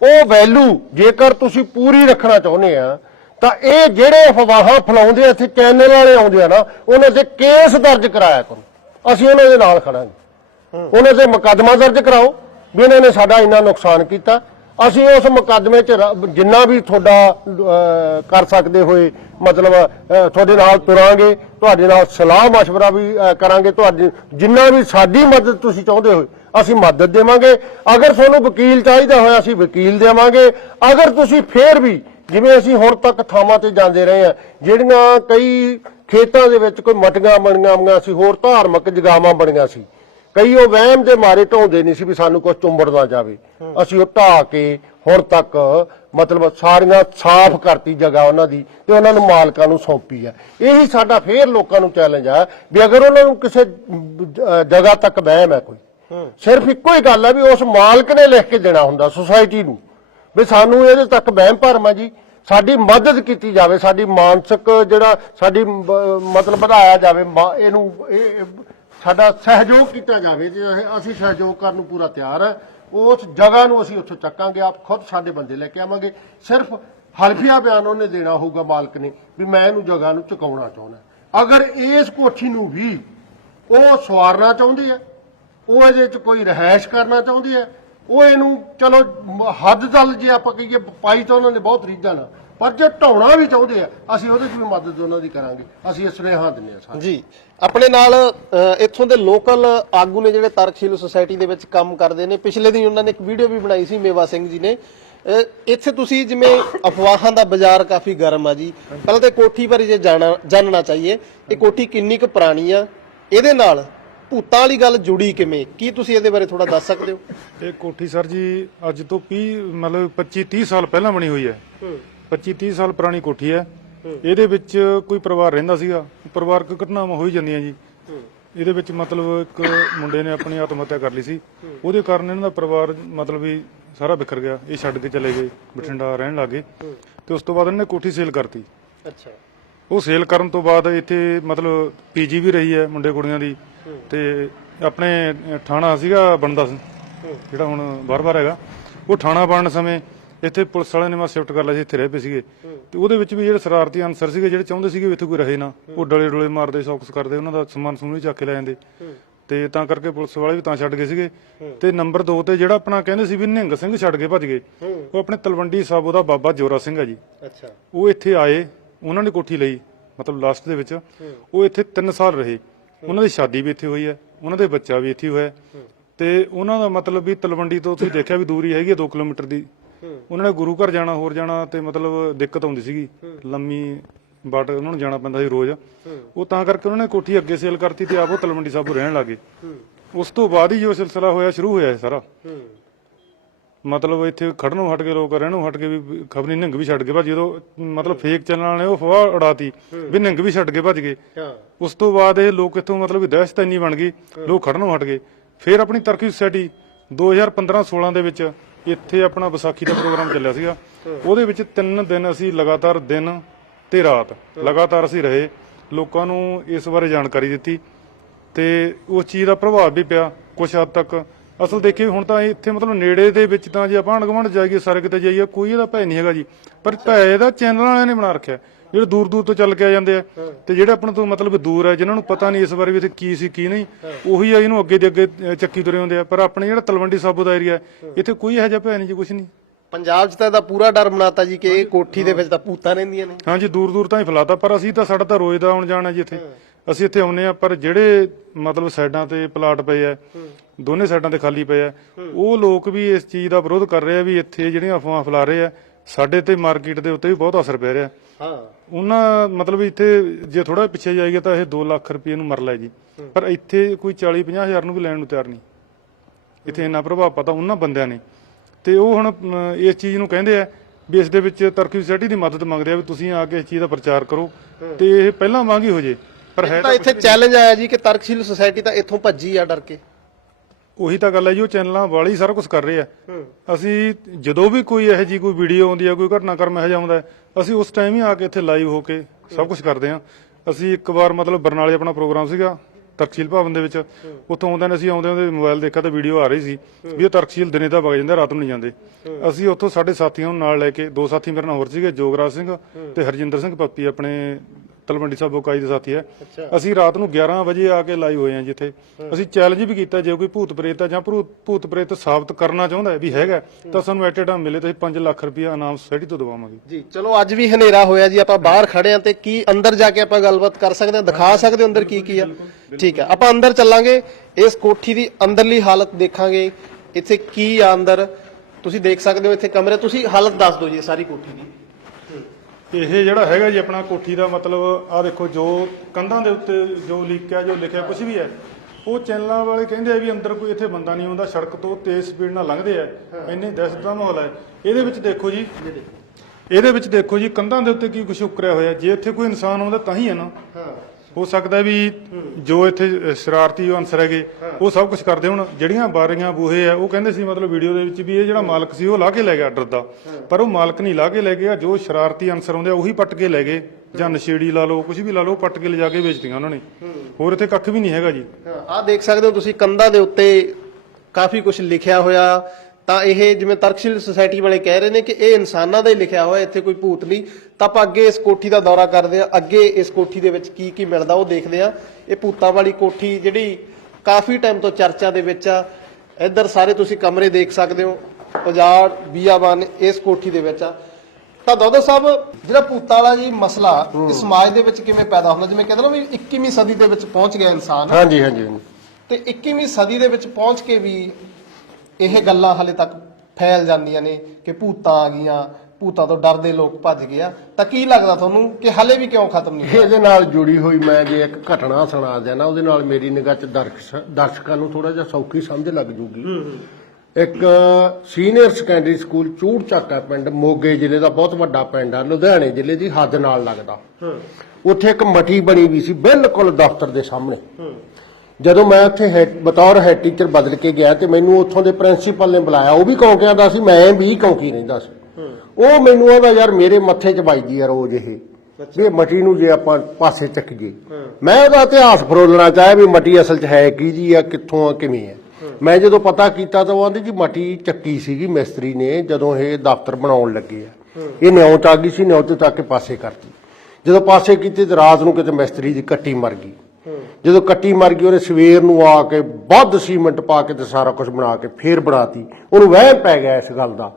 ਉਹ ਵੈਲਿਊ ਜੇਕਰ ਤੁਸੀਂ ਪੂਰੀ ਰੱਖਣਾ ਚਾਹੁੰਦੇ ਆ ਤਾਂ ਇਹ ਜਿਹੜੇ ਅਫਵਾਹਾਂ ਫੈਲਾਉਂਦੇ ਇੱਥੇ ਚੈਨਲ ਵਾਲੇ ਆਉਂਦੇ ਆ ਨਾ ਉਹਨਾਂ ਤੇ ਕੇਸ ਦਰਜ ਕਰਾਇਆ ਕਰੋ। ਅਸੀਂ ਉਹਨਾਂ ਦੇ ਨਾਲ ਖੜਾਂਗੇ। ਉਹਨਾਂ ਤੇ ਮੁਕੱਦਮਾ ਦਰਜ ਕਰਾਓ ਵੀ ਇਹਨਾਂ ਨੇ ਸਾਡਾ ਇੰਨਾ ਨੁਕਸਾਨ ਕੀਤਾ। ਅਸੀਂ ਉਸ ਮੁਕੱਦਮੇ 'ਚ ਰ- ਜਿੰਨਾ ਵੀ ਤੁਹਾਡਾ ਅਹ, ਕਰ ਸਕਦੇ ਹੋਏ ਮਤਲਬ ਅਹ, ਤੁਹਾਡੇ ਨਾਲ ਤੁਰਾਂਗੇ ਤੁਹਾਡੇ ਨਾਲ ਸਲਾਹ مشورہ ਵੀ ਅਹ, ਕਰਾਂਗੇ ਤੁਹਾਡੀ ਜਿੰਨਾ ਵੀ ਸਾਡੀ ਮਦਦ ਤੁਸੀਂ ਚਾਹੁੰਦੇ ਹੋ ਅਸੀਂ ਮਦਦ ਦੇਵਾਂਗੇ ਅਗਰ ਤੁਹਾਨੂੰ ਵਕੀਲ ਚਾਹੀਦਾ ਹੋਇਆ ਅਸੀਂ ਵਕੀਲ ਦੇਵਾਂਗੇ ਅਗਰ ਤੁਸੀਂ ਫੇਰ ਵੀ ਜਿਵੇਂ ਅਸੀਂ ਹੁਣ ਤੱਕ ਥਾਵਾਂ ਤੇ ਜਾਂਦੇ ਰਹੇ ਆ ਜਿਹੜੀਆਂ ਕਈ ਖੇਤਾਂ ਦੇ ਵਿੱਚ ਕੋਈ ਮਟੀਆਂ ਬਣੀਆਂ ਹੋਈਆਂ ਸੀ ਹੋਰ ਧਾਰਮਿਕ ਜਗਾਵਾਂ ਬਣੀਆਂ ਸੀ ਕਈ ਉਹ ਵਹਿਮ ਦੇ ਮਾਰੇ ਢਾਉਂਦੇ ਨਹੀਂ ਸੀ ਵੀ ਸਾਨੂੰ ਕੁਝ ਚੁੰਬੜ ਨਾ ਜਾਵੇ। ਅਸੀਂ ਉਹ ਢਾਹ ਕੇ ਹੁਣ ਤੱਕ ਮਤਲਬ ਸਾਰੀਆਂ ਸਾਫ਼ ਕਰਤੀ ਜਗ੍ਹਾ ਉਹਨਾਂ ਦੀ ਤੇ ਉਹਨਾਂ ਨੂੰ ਮਾਲਕਾਂ ਨੂੰ ਸੌਂਪੀ ਆ ਇਹੀ ਸਾਡਾ ਫੇਰ ਲੋਕਾਂ ਨੂੰ ਚੈਲੰਜ ਆ ਵੀ ਅਗਰ ਉਹਨਾਂ ਨੂੰ ਕਿਸੇ ਜਗ੍ਹਾ ਤੱਕ ਵਹਿਮ ਹੈ ਕੋਈ, ਸਿਰਫ ਇੱਕੋ ਹੀ ਗੱਲ ਹੈ ਵੀ ਉਸ ਮਾਲਕ ਨੇ ਲਿਖ ਕੇ ਦੇਣਾ ਹੁੰਦਾ ਸੁਸਾਇਟੀ ਨੂੰ। ਵੀ ਸਾਨੂੰ ਇਹਦੇ ਤੱਕ ਵਹਿਮ ਭਰਮ ਆ ਜੀ। ਸਾਡੀ ਮਦਦ ਕੀਤੀ ਜਾਵੇ, ਸਾਡੀ ਮਾਨਸਿਕ ਜਿਹੜਾ ਸਾਡੀ ਮਤਲਬ ਵਧਾਇਆ ਜਾਵੇ ਇਹਨੂੰ ਸਾਡਾ ਸਹਿਯੋਗ ਕੀਤਾ ਜਾਵੇ, ਜੇ ਅਸੀਂ ਸਹਿਯੋਗ ਕਰਨ ਨੂੰ ਪੂਰਾ ਤਿਆਰ ਹੈ ਉਸ ਜਗ੍ਹਾ ਨੂੰ ਅਸੀਂ ਉੱਥੋਂ ਚੱਕਾਂਗੇ, ਆਪ ਖੁਦ ਸਾਡੇ ਬੰਦੇ ਲੈ ਕੇ ਆਵਾਂਗੇ। ਸਿਰਫ ਹਲਫੀਆ ਬਿਆਨ ਉਹਨੇ ਦੇਣਾ ਹੋਊਗਾ ਮਾਲਕ ਨੇ ਵੀ ਮੈਂ ਇਹਨੂੰ ਜਗ੍ਹਾ ਨੂੰ ਚੁਕਾਉਣਾ ਚਾਹੁੰਦਾ। ਅਗਰ ਇਸ ਕੋਠੀ ਨੂੰ ਵੀ ਉਹ ਸਵਾਰਨਾ ਚਾਹੁੰਦੇ ਹੈ ਉਹ ਇਹਦੇ ਚ ਕੋਈ ਰਹਿائش ਕਰਨਾ ਚਾਹੁੰਦੇ ਹੈ ਉਹ ਇਹਨੂੰ ਚਲੋ, ਹੱਦ ਦਲ ਜੇ ਆਪਾਂ ਕਹੀਏ, ਪਾਈ ਤਾਂ ਉਹਨਾਂ ਨੇ ਬਹੁਤ ਰੀਝਾਂ ਨਾਲ ਪਰ ਜੇ ਢਾਉਣਾ ਵੀ ਚਾਹੁੰਦੇ ਆ ਅਸੀਂ ਉਹਦੇ 'ਚ ਵੀ ਮਦਦ ਉਹਨਾਂ ਦੀ ਕਰਾਂਗੇ। ਅਸੀਂ ਇਸ ਸੁਨੇਹਾ ਦਿੰਦੇ ਆ ਸਾਰੇ। ਜੀ ਆਪਣੇ ਨਾਲ ਅ, ਇੱਥੋਂ ਦੇ ਲੋਕਲ ਆਗੂ ਨੇ ਜਿਹੜੇ ਤਰਕਸ਼ੀਲ ਸੁਸਾਇਟੀ ਦੇ ਵਿੱਚ ਕੰਮ ਕਰਦੇ ਨੇ। ਪਿਛਲੇ ਦਿਨ ਉਹਨਾਂ ਨੇ ਇੱਕ ਵੀਡੀਓ ਵੀ ਬਣਾਈ ਸੀ ਮੇਵਾ ਸਿੰਘ ਜੀ ਨੇ। ਅ, ਇੱਥੇ ਤੁਸੀਂ ਜਿਵੇਂ ਅਫਵਾਹਾਂ ਦਾ ਬਾਜ਼ਾਰ ਕਾਫੀ ਗਰਮ ਆ ਜੀ। ਪਹਿਲਾਂ ਤੇ ਕੋਠੀ ਬਾਰੇ ਜੇ ਜਾਣਾ ਜਾਣਨਾ ਚਾਹੀਏ ਇਹ ਕੋਠੀ ਕਿੰਨੀ ਕੁ ਪੁਰਾਣੀ ਆ? ਇਹਦੇ ਨਾਲ ਭੂਤਾਂ ਵਾਲੀ ਗੱਲ ਜੁੜੀ ਕਿਵੇਂ? ਕੀ ਤੁਸੀਂ ਇਹਦੇ ਬਾਰੇ ਥੋੜਾ ਦੱਸ ਸਕਦੇ ਹੋ? ਇਹ ਕੋਠੀ ਸਰ ਜੀ ਅੱਜ ਤੋਂ 20 ਮਤਲਬ 25 30 ਸਾਲ ਪਹਿਲਾਂ ਬਣੀ ਹੋਈ ਹੈ। 25 30 ਸਾਲ ਪੁਰਾਣੀ ਕੋਠੀ ਹੈ। ਇਹਦੇ ਵਿੱਚ ਕੋਈ ਪਰਿਵਾਰ ਰਹਿੰਦਾ ਸੀਗਾ। ਪਰਿਵਾਰਕ ਘਟਨਾਵਾਂ ਹੋਈ ਜਾਂਦੀਆਂ ਜੀ। ਇਹਦੇ ਵਿੱਚ ਮਤਲਬ ਇੱਕ ਮੁੰਡੇ ਨੇ ਆਪਣੀ ਆਤਮ ਹੱਤਿਆ ਕਰ ਲਈ ਸੀ। ਉਹਦੇ ਕਾਰਨ ਇਹਨਾਂ ਦਾ ਪਰਿਵਾਰ ਮਤਲਬ ਵੀ ਸਾਰਾ ਵਿਖਰ ਗਿਆ। ਇਹ ਛੱਡ ਕੇ ਚਲੇ ਗਏ ਬਠਿੰਡਾ ਰਹਿਣ ਲੱਗੇ ਤੇ ਉਸ ਤੋਂ ਬਾਅਦ ਇਹਨਾਂ ਕੋਠੀ ਸੇਲ ਕਰਤੀ। ਅੱਛਾ। ਉਹ ਸੇਲ ਕਰਨ ਤੋਂ ਬਾਅਦ ਇੱਥੇ ਮਤਲਬ ਪੀਜੀ ਵੀ ਰਹੀ ਹੈ ਮੁੰਡੇ ਕੁੜੀਆਂ ਦੀ। ਤੇ ਆਪਣੇ ਥਾਣਾ ਸੀਗਾ ਬਣਦਾ ਸੀ ਜਿਹੜਾ ਹੁਣ ਬਾਰ-ਬਾਰ ਹੈਗਾ। ਉਹ ਥਾਣਾ ਬਣਨ ਸਮੇਂ ਇੱਥੇ ਪੁਲਿਸ ਵਾਲਿਆਂ ਨੇ ਮਾ ਸ਼ਿਫਟ ਕਰ ਲਿਆ ਸੀ ਇੱਥੇ ਰਹਿ ਪਏ ਸੀਗੇ। ਤੇ ਉਹਦੇ ਵਿੱਚ ਵੀ ਜਿਹੜੇ ਸ਼ਰਾਰਤੀ ਅਨਸਰ ਸੀਗੇ ਜਿਹੜੇ ਚਾਹੁੰਦੇ ਸੀਗੇ ਵੀ ਇੱਥੇ ਕੋਈ ਰਹੇ ਨਾ ਉਹ ਡਲੇ ਡੋਲੇ ਮਾਰਦੇ ਸੌਕਸ ਕਰਦੇ ਉਹਨਾਂ ਦਾ ਸਮਾਨ ਸਮੂਨ ਵੀ ਚੱਕ ਕੇ ਲੈ ਜਾਂਦੇ। ਤੇ ਤਾਂ ਕਰਕੇ ਪੁਲਿਸ ਵਾਲੇ ਵੀ ਤਾਂ ਛੱਡ ਗਏ ਸੀਗੇ। ਤੇ ਨੰਬਰ 2 ਤੇ ਜਿਹੜਾ ਆਪਣਾ ਕਹਿੰਦੇ ਸੀ ਵੀ ਨਿਹੰਗ ਸਿੰਘ ਛੱਡ ਕੇ ਭੱਜ ਗਏ ਉਹ ਆਪਣੇ ਤਲਵੰਡੀ ਸਾਬੋ ਦਾ ਬਾਬਾ ਜੋਰਾ ਸਿੰਘ ਆ ਜੀ। ਅੱਛਾ। ਉਹ ਇੱਥੇ ਆਏ ਉਹਨਾਂ ਨੇ ਕੋਠੀ ਲਈ ਮਤਲਬ ਲਾਸਟ ਦੇ ਵਿੱਚ। ਉਹ ਇੱਥੇ 3 ਸਾਲ ਰਹੇ। ਉਹਨਾਂ ਦੀ ਸ਼ਾਦੀ ਵੀ ਇੱਥੇ ਹੋਈ ਹੈ ਉਹਨਾਂ ਦੇ ਬੱਚਾ ਵੀ ਇੱਥੇ ਹੋਇਆ ਹੈ। ਤੇ ਉਹਨਾਂ ਦਾ ਮਤਲਬ ਵੀ ਤਲਵੰਡੀ ਤੋਂ ਤੁਸੀਂ ਦੇਖਿਆ ਵੀ ਦੂਰੀ ਹੈਗੀ 2 ਕਿਲੋਮੀਟਰ ਦੀ। ਉਹਨਾਂ ਨੇ ਗੁਰੂ ਘਰ ਜਾਣਾ ਹੋਰ ਜਾਣਾ ਤੇ ਮਤਲਬ ਦਿੱਕਤ ਆਉਂਦੀ ਸੀਗੀ। ਲੰਮੀ ਬਾਟ ਉਹਨਾਂ ਨੂੰ ਜਾਣਾ ਪੈਂਦਾ ਸੀ ਰੋਜ਼। ਉਹ ਤਾਂ ਕਰਕੇ ਉਹਨਾਂ ਨੇ ਕੋਠੀ ਅੱਗੇ ਸੇਲ ਕਰਤੀ ਤੇ ਆਪ ਉਹ ਤਲਵੰਡੀ ਸਾਹਿਬੋਂ ਰਹਿਣ ਲੱਗੇ। ਉਸ ਤੋਂ ਬਾਅਦ ਹੀ ਜੋ ਸਿਲਸਿਲਾ ਹੋਇਆ ਸ਼ੁਰੂ ਹੋਇਆ ਇਹ ਸਾਰਾ। ਮਤਲਬ ਇੱਥੇ ਖੜਨੋਂ ਹਟ ਕੇ ਲੋਕ ਰਹਿਣੋਂ ਹਟ ਕੇ ਵੀ ਖਬਰੀ ਨਿੰਗ ਵੀ ਛੱਡ ਕੇ ਭੱਜ ਜਦੋਂ ਮਤਲਬ ਫੇਕ ਚੈਨਲ ਵਾਲੇ ਉਹ ਫਵਾਹ ਉਡਾਤੀ ਵੀ ਨਿੰਗ ਵੀ ਛੱਡ ਕੇ ਭੱਜ ਗਏ। ਉਸ ਤੋਂ ਬਾਅਦ ਇਹ ਲੋਕ ਇੱਥੋਂ ਮਤਲਬ ਦਹਿਸ਼ਤ ਇੰਨੀ ਬਣ ਗਈ ਲੋਕ ਖੜਨੋਂ ਹਟ ਗਏ। ਫਿਰ ਆਪਣੀ ਤਰਕੀ ਸੁਸਾਇਟੀ 2015-16 ਦੇ ਵਿੱਚ ਇੱਥੇ ਆਪਣਾ ਵਿਸਾਖੀ ਦਾ ਪ੍ਰੋਗਰਾਮ ਚੱਲਿਆ ਸੀਗਾ। ਉਹਦੇ ਵਿੱਚ ਤਿੰਨ ਦਿਨ ਅਸੀਂ ਲਗਾਤਾਰ ਦਿਨ ਤੇ ਰਾਤ ਲਗਾਤਾਰ ਅਸੀਂ ਰਹੇ। ਲੋਕਾਂ ਨੂੰ ਇਸ ਬਾਰੇ ਜਾਣਕਾਰੀ ਦਿੱਤੀ ਤੇ ਉਸ ਚੀਜ਼ ਦਾ ਪ੍ਰਭਾਵ ਵੀ ਪਿਆ ਕੁਝ ਹੱਦ ਤੱਕ। ਅਸਲ ਦੇਖੀ ਹੁਣ ਤਾਂ ਇੱਥੇ ਮਤਲਬ ਨੇੜੇ ਦੇ ਵਿੱਚ ਤਾਂ ਜੇ ਆਪਾਂ ਅਣਗਵੰਡ ਜਾਈਏ, ਸਾਰੇ ਕਿਤੇ ਜਾਈਏ, ਕੋਈ ਇਹਦਾ ਭੈ ਨਹੀਂ ਹੈਗਾ ਜੀ। ਪਰ ਭੈ ਇਹਦਾ ਚੈਨਲ ਵਾਲਿਆਂ ਨੇ ਬਣਾ ਰੱਖਿਆ। ਜਿਹੜੇ ਦੂਰ ਦੂਰ ਤੋਂ ਚੱਲ ਕੇ ਆ ਜਾਂਦੇ ਆ। ਤੇ ਜਿਹੜੇ ਆਪਣੇ ਤੋਂ ਮਤਲਬ ਦੂਰ ਆ ਜਿਨ੍ਹਾਂ ਨੂੰ ਪਤਾ ਨਹੀਂ ਇਸ ਬਾਰੇ ਵੀ ਇੱਥੇ ਕੀ ਸੀ ਕੀ ਨਹੀਂ ਉਹੀ ਆ ਇਹਨੂੰ ਅੱਗੇ ਦੇ ਅੱਗੇ ਚੱਕੀ ਤੁਰੇ ਹੁੰਦੇ ਆ। ਪਰ ਆਪਣੇ ਜਿਹੜਾ ਤਲਵੰਡੀ ਸਾਬੋ ਦਾ ਏਰੀਆ ਇੱਥੇ ਕੋਈ ਇਹੋ ਜਿਹਾ ਭੈ ਨਹੀਂ ਜੀ ਕੁਝ ਨਹੀਂ। ਪੰਜਾਬ 'ਚ ਤਾਂ ਇਹਦਾ ਪੂਰਾ ਡਰ ਬਣਾਤਾ ਜੀ ਕਿ ਇਹ ਕੋਠੀ ਦੇ ਵਿੱਚ ਤਾਂ ਭੂਤਾਂ ਰਹਿੰਦੀਆਂ ਨੇ। ਹਾਂਜੀ ਦੂਰ ਦੂਰ ਤਾਂ ਹੀ ਫੈਲਾਤਾ ਪਰ ਅਸੀਂ ਤਾਂ ਸਾਡਾ ਤਾਂ ਰੋਜ਼ ਦਾ ਆਉਣ ਜਾਣਾ ਜੀ ਇੱਥੇ। ਅਸੀਂ ਇੱਥੇ ਆਉਨੇ ਆ ਪਰ ਜਿਹੜੇ ਮਤਲਬ ਸਾਈਡਾਂ ਤੇ ਪਲਾਟ ਪਏ ਆ ਦੋਨੇ ਸਾਈਡਾਂ ਤੇ ਖਾਲੀ ਪਏ ਆ ਉਹ ਲੋਕ ਵੀ ਇਸ ਚੀਜ਼ ਦਾ ਵਿਰੋਧ ਕਰ ਰਹੇ ਆ ਵੀ ਇੱਥੇ ਜਿਹੜੀਆਂ ਅਫਵਾਹਾਂ ਫੈਲਾ ਰਹੇ ਆ ਸਾਡੇ ਤੇ ਮਾਰਕੀਟ ਦੇ ਉੱਤੇ ਵੀ ਬਹੁਤ ਅਸਰ ਪੈ ਰਿਹਾ। ਹਾਂ। ਉਹਨਾਂ ਮਤਲਬ ਇੱਥੇ ਜੇ ਥੋੜਾ ਪਿੱਛੇ ਜਾਈਏ ਤਾਂ ਇਹ 2 ਲੱਖ ਰੁਪਏ ਨੂੰ ਮਰਲਾ ਹੈ ਜੀ। ਪਰ ਇੱਥੇ ਕੋਈ 40 50 ਹਜ਼ਾਰ ਨੂੰ ਵੀ ਲੈਣ ਨੂੰ ਤਿਆਰ ਨਹੀਂ। ਇੱਥੇ ਇੰਨਾ ਪ੍ਰਭਾਵ ਪਤਾ ਉਹਨਾਂ ਬੰਦਿਆਂ ਨੇ। ਤੇ ਉਹ ਹੁਣ ਇਸ ਚੀਜ਼ ਨੂੰ ਕਹਿੰਦੇ ਆ ਵੀ ਇਸ ਦੇ ਵਿੱਚ ਤਰਕੀ ਸੁਸਾਇਟੀ ਦੀ ਮਦਦ ਮੰਗਦੇ ਆ ਵੀ ਤੁਸੀਂ ਆ ਕੇ ਇਸ ਚੀਜ਼ ਦਾ ਪ੍ਰਚਾਰ ਕਰੋ। ਤੇ ਇਹ ਪਹਿਲਾਂ ਵਾਂਗ ਹੀ ਹੋ ਜੇ। ਪਰ ਹੈ ਤਾਂ ਇੱਥੇ ਚੈਲੰਜ ਆਇਆ ਜੀ ਕਿ ਤਰਕਸ਼ੀਲ ਸੁਸਾਇਟੀ ਤਾਂ ਇੱਥੋਂ ਭੱਜੀ ਆ ਡਰ ਕੇ। ਉਹੀ ਤਾਂ ਗੱਲ ਹੈ ਜੀ ਉਹ ਚੈਨਲਾਂ ਵਾਲੇ ਹੀ ਸਾਰਾ ਕੁਝ ਕਰ ਰਹੇ ਆ। ਅਸੀਂ ਜਦੋਂ ਵੀ ਕੋਈ ਇਹੋ ਜੀ ਕੋਈ ਵੀਡੀਓ ਆਉਂਦੀ ਆ ਕੋਈ ਘਟਨਾਕ੍ਰਮ ਇਹੋ ਜਿਹਾ ਆਉਂਦਾ ਹੈ, ਅਸੀਂ ਉਸ ਟਾਈਮ ਹੀ ਆ ਕੇ ਇੱਥੇ ਲਾਈਵ ਹੋ ਕੇ ਸਭ ਕੁਝ ਕਰਦੇ ਆ ਅਸੀਂ ਇੱਕ ਵਾਰ ਮਤਲਬ ਬਰਨਾਲੇ ਆਪਣਾ ਪ੍ਰੋਗਰਾਮ ਸੀਗਾ ਤਰਕਸ਼ੀਲ ਭਵਨ ਦੇ ਵਿੱਚ। ਉੱਥੋਂ ਆਉਂਦੇ ਨੇ ਅਸੀਂ ਆਉਂਦੇ ਆਉਂਦੇ ਮੋਬਾਈਲ ਦੇਖਿਆ ਤਾਂ ਵੀਡੀਓ ਆ ਰਹੀ ਸੀ ਵੀ ਇਹ ਤਰਕਸ਼ੀਲ ਦਿਨੇ ਤਾਂ ਵਗ ਜਾਂਦੇ ਰਾਤ ਨੂੰ ਨਹੀਂ ਜਾਂਦੇ। ਅਸੀਂ ਉੱਥੋਂ ਸਾਡੇ ਸਾਥੀਆਂ ਨੂੰ ਨਾਲ ਲੈ ਕੇ ਦੋ ਸਾਥੀ ਮੇਰੇ ਨਾਲ ਹੋਰ ਸੀਗੇ ਜੋਗਰਾਜ ਸਿੰਘ ਤੇ ਹਰਜਿੰਦਰ ਸਿੰਘ ਪੱਪੀ ਆਪਣੇ ਤਲਵੰਡੀ ਸਾਹਿਬ ਬੋਕਾਈ ਦੇ ਸਾਥੀ ਹੈ। ਅਸੀਂ ਰਾਤ ਨੂੰ 11 ਵਜੇ ਆ ਕੇ ਲਾਈਵ ਹੋਏ ਆ ਜਿੱਥੇ। ਅਸੀਂ ਚੈਲੰਜ ਵੀ ਕੀਤਾ ਜੇ ਕੋਈ ਭੂਤ ਪ੍ਰੇਤ ਆ ਜਾਂ ਭੂਤ ਪ੍ਰੇਤ ਸਾਬਤ ਕਰਨਾ ਚਾਹੁੰਦਾ ਹੈ ਵੀ ਹੈਗਾ ਤਾਂ ਸਾਨੂੰ ਐਟ ਟਾਈਮ ਮਿਲੇ ਤਾਂ ਅਸੀਂ 5 ਲੱਖ ਰੁਪਇਆ ਇਨਾਮ ਸੋਸਾਇਟੀ ਤੋਂ ਦਵਾਵਾਂਗੇ। ਜੀ ਚਲੋ ਅੱਜ ਵੀ ਹਨੇਰਾ ਹੋਇਆ ਜੀ ਆਪਾਂ ਬਾਹਰ ਖੜੇ ਆਂ ਤੇ ਕੀ ਅੰਦਰ ਜਾ ਕੇ ਆਪਾਂ ਗੱਲਬਾਤ ਕਰ ਸਕਦੇ ਹਾਂ ਦਿਖਾ ਸਕਦੇ ਅੰਦਰ ਕੀ ਕੀ ਆ। ਠੀਕ ਹੈ ਆਪਾਂ ਅੰਦਰ ਚੱਲਾਂਗੇ ਇਸ ਕੋਠੀ ਦੀ ਅੰਦਰਲੀ ਹਾਲਤ ਦੇਖਾਂਗੇ ਇੱਥੇ ਕੀ ਆ ਅੰਦਰ ਤੁਸੀਂ ਦੇਖ ਸਕਦੇ ਹੋ ਇੱਥੇ ਕਮਰੇ ਤੁਸੀਂ ਹਾਲਤ ਦੱਸ ਦਿਓ ਜੀ ਸਾਰੀ ਕੋਠੀ ਦੀ। ਇਹ ਜਿਹੜਾ ਹੈਗਾ ਜੀ ਆਪਣਾ ਕੋਠੀ ਦਾ ਮਤਲਬ ਆ ਦੇਖੋ ਜੋ ਕੰਧਾਂ ਦੇ ਉੱਤੇ ਜੋ ਲਿਖਿਆ ਜੋ ਲਿਖਿਆ ਕੁਝ ਵੀ ਹੈ, ਉਹ ਚੈਨਲਾਂ ਵਾਲੇ ਕਹਿੰਦੇ ਆ ਵੀ ਅੰਦਰ ਕੋਈ ਇੱਥੇ ਬੰਦਾ ਨਹੀਂ ਆਉਂਦਾ ਸੜਕ ਤੋਂ ਤੇਜ਼ ਸਪੀਡ ਨਾਲ ਲੰਘਦੇ ਆ, ਇੰਨੇ ਦਹਿਸ਼ਤ ਦਾ ਮਾਹੌਲ ਹੈ। ਇਹਦੇ ਵਿੱਚ ਦੇਖੋ ਜੀ, ਇਹਦੇ ਵਿੱਚ ਦੇਖੋ ਜੀ, ਕੰਧਾਂ ਦੇ ਉੱਤੇ ਕੀ ਕੁਝ ਉਕਰਿਆ ਹੋਇਆ, ਜੇ ਇੱਥੇ ਕੋਈ ਇਨਸਾਨ ਆਉਂਦਾ ਤਾਂ ਹੀ ਹੈ ਨਾ। ਹੋ ਸਕਦਾ ਵੀ ਜੋ ਇੱਥੇ ਸ਼ਰਾਰਤੀ ਅਨਸਰ ਹੈਗੇ, ਉਹ ਸਭ ਕੁਝ ਕਰਦੇ ਹੁਣ। ਜਿਹੜੀਆਂ ਬਾਰੀਆਂ ਬੂਹੇ ਆ, ਉਹ ਕਹਿੰਦੇ ਸੀ ਮਤਲਬ ਵੀਡੀਓ ਦੇ ਵਿੱਚ ਵੀ ਇਹ ਜਿਹੜਾ ਮਾਲਕ ਸੀ, ਉਹ ਲਾ ਕੇ ਲੈ ਗਿਆ ਆਰਡਰ ਦਾ। ਪਰ ਉਹ ਮਾਲਕ ਨਹੀਂ ਲਾ ਕੇ ਲੈ ਗਿਆ, ਜੋ ਸ਼ਰਾਰਤੀ ਅਨਸਰ ਆਉਂਦੇ ਆ, ਉਹੀ ਪੱਟ ਕੇ ਲੈ ਗਏ। ਜਾਂ ਨਸ਼ੇੜੀ ਲਾ ਲਓ ਕੁਝ ਵੀ ਲਾ ਲਓ ਪੱਟ ਕੇ ਲਿਜਾ ਕੇ ਵੇਚਦੀਆਂ ਉਹਨਾਂ ਨੇ। ਹੋਰ ਇੱਥੇ ਕੱਖ ਵੀ ਨਹੀਂ ਹੈਗਾ ਜੀ। ਆਹ ਦੇਖ ਸਕਦੇ ਹੋ ਤੁਸੀਂ ਕੰਧਾਂ ਦੇ ਉੱਤੇ ਕਾਫੀ ਕੁਝ ਲਿਖਿਆ ਹੋਇਆ। ਤਾਂ ਇਹ ਜਿਵੇਂ ਤਰਕਸ਼ੀਲ ਸੁਸਾਇਟੀ ਵਾਲੇ ਕਹਿ ਰਹੇ ਨੇ ਕਿ ਇਹ ਇਨਸਾਨਾਂ ਦਾ ਹੀ ਲਿਖਿਆ ਹੋਇਆ ਇੱਥੇ ਕੋਈ ਭੂਤ ਨਹੀਂ। ਤਾਂ ਆਪਾਂ ਅੱਗੇ ਇਸ ਕੋਠੀ ਦਾ ਦੌਰਾ ਕਰਦੇ ਆ ਅੱਗੇ ਇਸ ਕੋਠੀ ਦੇ ਵਿੱਚ ਕੀ ਕੀ ਮਿਲਦਾ ਉਹ ਦੇਖਦੇ ਆ ਇਹ ਭੂਤਾਂ ਵਾਲੀ ਕੋਠੀ ਜਿਹੜੀ ਕਾਫੀ ਟਾਈਮ ਤੋਂ ਚਰਚਾ ਦੇ ਵਿੱਚ ਆ। ਇੱਧਰ ਸਾਰੇ ਤੁਸੀਂ ਕਮਰੇ ਦੇਖ ਸਕਦੇ ਹੋ। ਉਜਾੜ ਬੀਆਬਾਨ ਇਸ ਕੋਠੀ ਦੇ ਵਿੱਚ ਆ। ਤਾਂ ਦੋਦੋ ਸਾਹਿਬ ਜਿਹੜਾ ਭੂਤਾਂ ਵਾਲਾ ਜੀ ਮਸਲਾ ਇਹ ਸਮਾਜ ਦੇ ਵਿੱਚ ਕਿਵੇਂ ਪੈਦਾ ਹੁੰਦਾ? ਜਿਵੇਂ ਕਹਿੰਦੇ ਨਾ ਵੀ 21ਵੀਂ ਸਦੀ ਦੇ ਵਿੱਚ ਪਹੁੰਚ ਗਿਆ ਇਨਸਾਨ। ਹਾਂਜੀ ਹਾਂਜੀ ਤੇ 21ਵੀਂ ਸਦੀ ਦੇ ਵਿੱਚ ਪਹੁੰਚ ਕੇ ਵੀ ਇਹ ਗੱਲਾਂ ਹਾਲੇ ਤੱਕ ਫੈਲ ਜਾਂਦੀਆਂ ਨੇ ਕਿ ਭੂਤਾਂ ਆ ਗਈਆਂ ਭੂਤਾਂ ਤੋਂ ਡਰਦੇ ਲੋਕ ਭੱਜ ਗਏ ਆ। ਤਾਂ ਕੀ ਲੱਗਦਾ ਤੁਹਾਨੂੰ ਕਿ ਹਾਲੇ ਵੀ ਕਿਉਂ ਖਤਮ ਨਹੀਂ ਹੋਇਆ? ਇਹਦੇ ਨਾਲ ਜੁੜੀ ਹੋਈ ਮੈਂ ਜੇ ਇੱਕ ਘਟਨਾ ਸੁਣਾ ਦਿਆਂ ਨਾ ਉਹਦੇ ਨਾਲ ਮੇਰੀ ਨਿਗਾਹ 'ਚ ਦਰਸ਼ਕ- ਦਰਸ਼ਕਾਂ ਨੂੰ ਥੋੜਾ ਜਿਹਾ ਸੌਖੀ ਸਮਝ ਲੱਗ ਜੂਗੀ। ਇੱਕ senior secondary school Chur Chakka ਪਿੰਡ ਮੋਗੇ ਜ਼ਿਲ੍ਹੇ ਦਾ ਬਹੁਤ ਵੱਡਾ ਪਿੰਡ ਆ ਲੁਧਿਆਣੇ ਜ਼ਿਲ੍ਹੇ ਦੀ ਹੱਦ ਨਾਲ ਲੱਗਦਾ। ਉੱਥੇ ਇੱਕ ਮਠੀ ਬਣੀ ਵੀ ਸੀ ਬਿਲਕੁਲ ਦਫ਼ਤਰ ਦੇ ਸਾਹਮਣੇ। ਜਦੋਂ ਮੈਂ ਉੱਥੇ ਹੈਡ- ਬਤੌਰ ਹੈਡ ਟੀਚਰ ਬਦਲ ਕੇ ਗਿਆ ਤੇ ਮੈਨੂੰ ਉੱਥੋਂ ਦੇ ਪ੍ਰਿੰਸੀਪਲ ਨੇ ਬੁਲਾਇਆ ਉਹ ਵੀ ਕੌਂਕਿਆਂ ਦਾ ਸੀ ਮੈਂ ਵੀ ਕੌਂਕੀ ਰਹਿੰਦਾ ਸੀ। ਉਹ ਮੈਨੂੰ ਆਦਾ ਯਾਰ ਮੇਰੇ ਮੱਥੇ 'ਚ ਵੱਜਦੀ ਆ ਰੋਜ਼ ਇਹ। ਵੀ ਮਟੀ ਨੂੰ ਜੇ ਆਪਾਂ ਪਾਸੇ ਚੱਕੀਏ ਮੈਂ ਉਹਦਾ ਇਤਿਹਾਸ ਫਰੋਲਣਾ ਚਾਹਿਆ ਵੀ ਮਟੀ ਅਸਲ 'ਚ ਹੈ ਕੀ ਜੀ ਆ ਕਿੱਥੋਂ ਆ ਕਿਵੇਂ ਆ। ਮੈਂ ਜਦੋਂ ਪਤਾ ਕੀਤਾ ਤਾਂ ਉਹ ਆਂਦੀ ਜੀ ਮਟੀ ਚੱਕੀ ਸੀਗੀ ਮਿਸਤਰੀ ਨੇ ਜਦੋਂ ਇਹ ਦਫ਼ਤਰ ਬਣਾਉਣ ਲੱਗੇ ਆ। ਇਹ ਨਿਉ ਚ ਆ ਗਈ ਸੀ ਨਿਉ ਤੇ ਚੱਕ ਕੇ ਪਾਸੇ ਕਰਤੀ। ਜਦੋਂ ਪਾਸੇ ਕੀਤੀ ਤੇ ਰਾਤ ਨੂੰ ਕਿਤੇ ਮਿਸਤਰੀ ਦੀ ਕੱਟੀ ਮਰ ਗਈ। ਜਦੋਂ ਕੱਟੀ ਮਰ ਗਈ, ਉਹਨੇ ਸਵੇਰ ਨੂੰ ਆ ਕੇ ਵੱਧ ਸੀਮੈਂਟ ਪਾ ਕੇ ਤੇ ਸਾਰਾ ਕੁਝ ਬਣਾ ਕੇ ਫੇਰ ਬਣਾਤੀ। ਉਹਨੂੰ ਵਹਿਮ ਪੈ ਗਿਆ ਇਸ ਗੱਲ ਦਾ।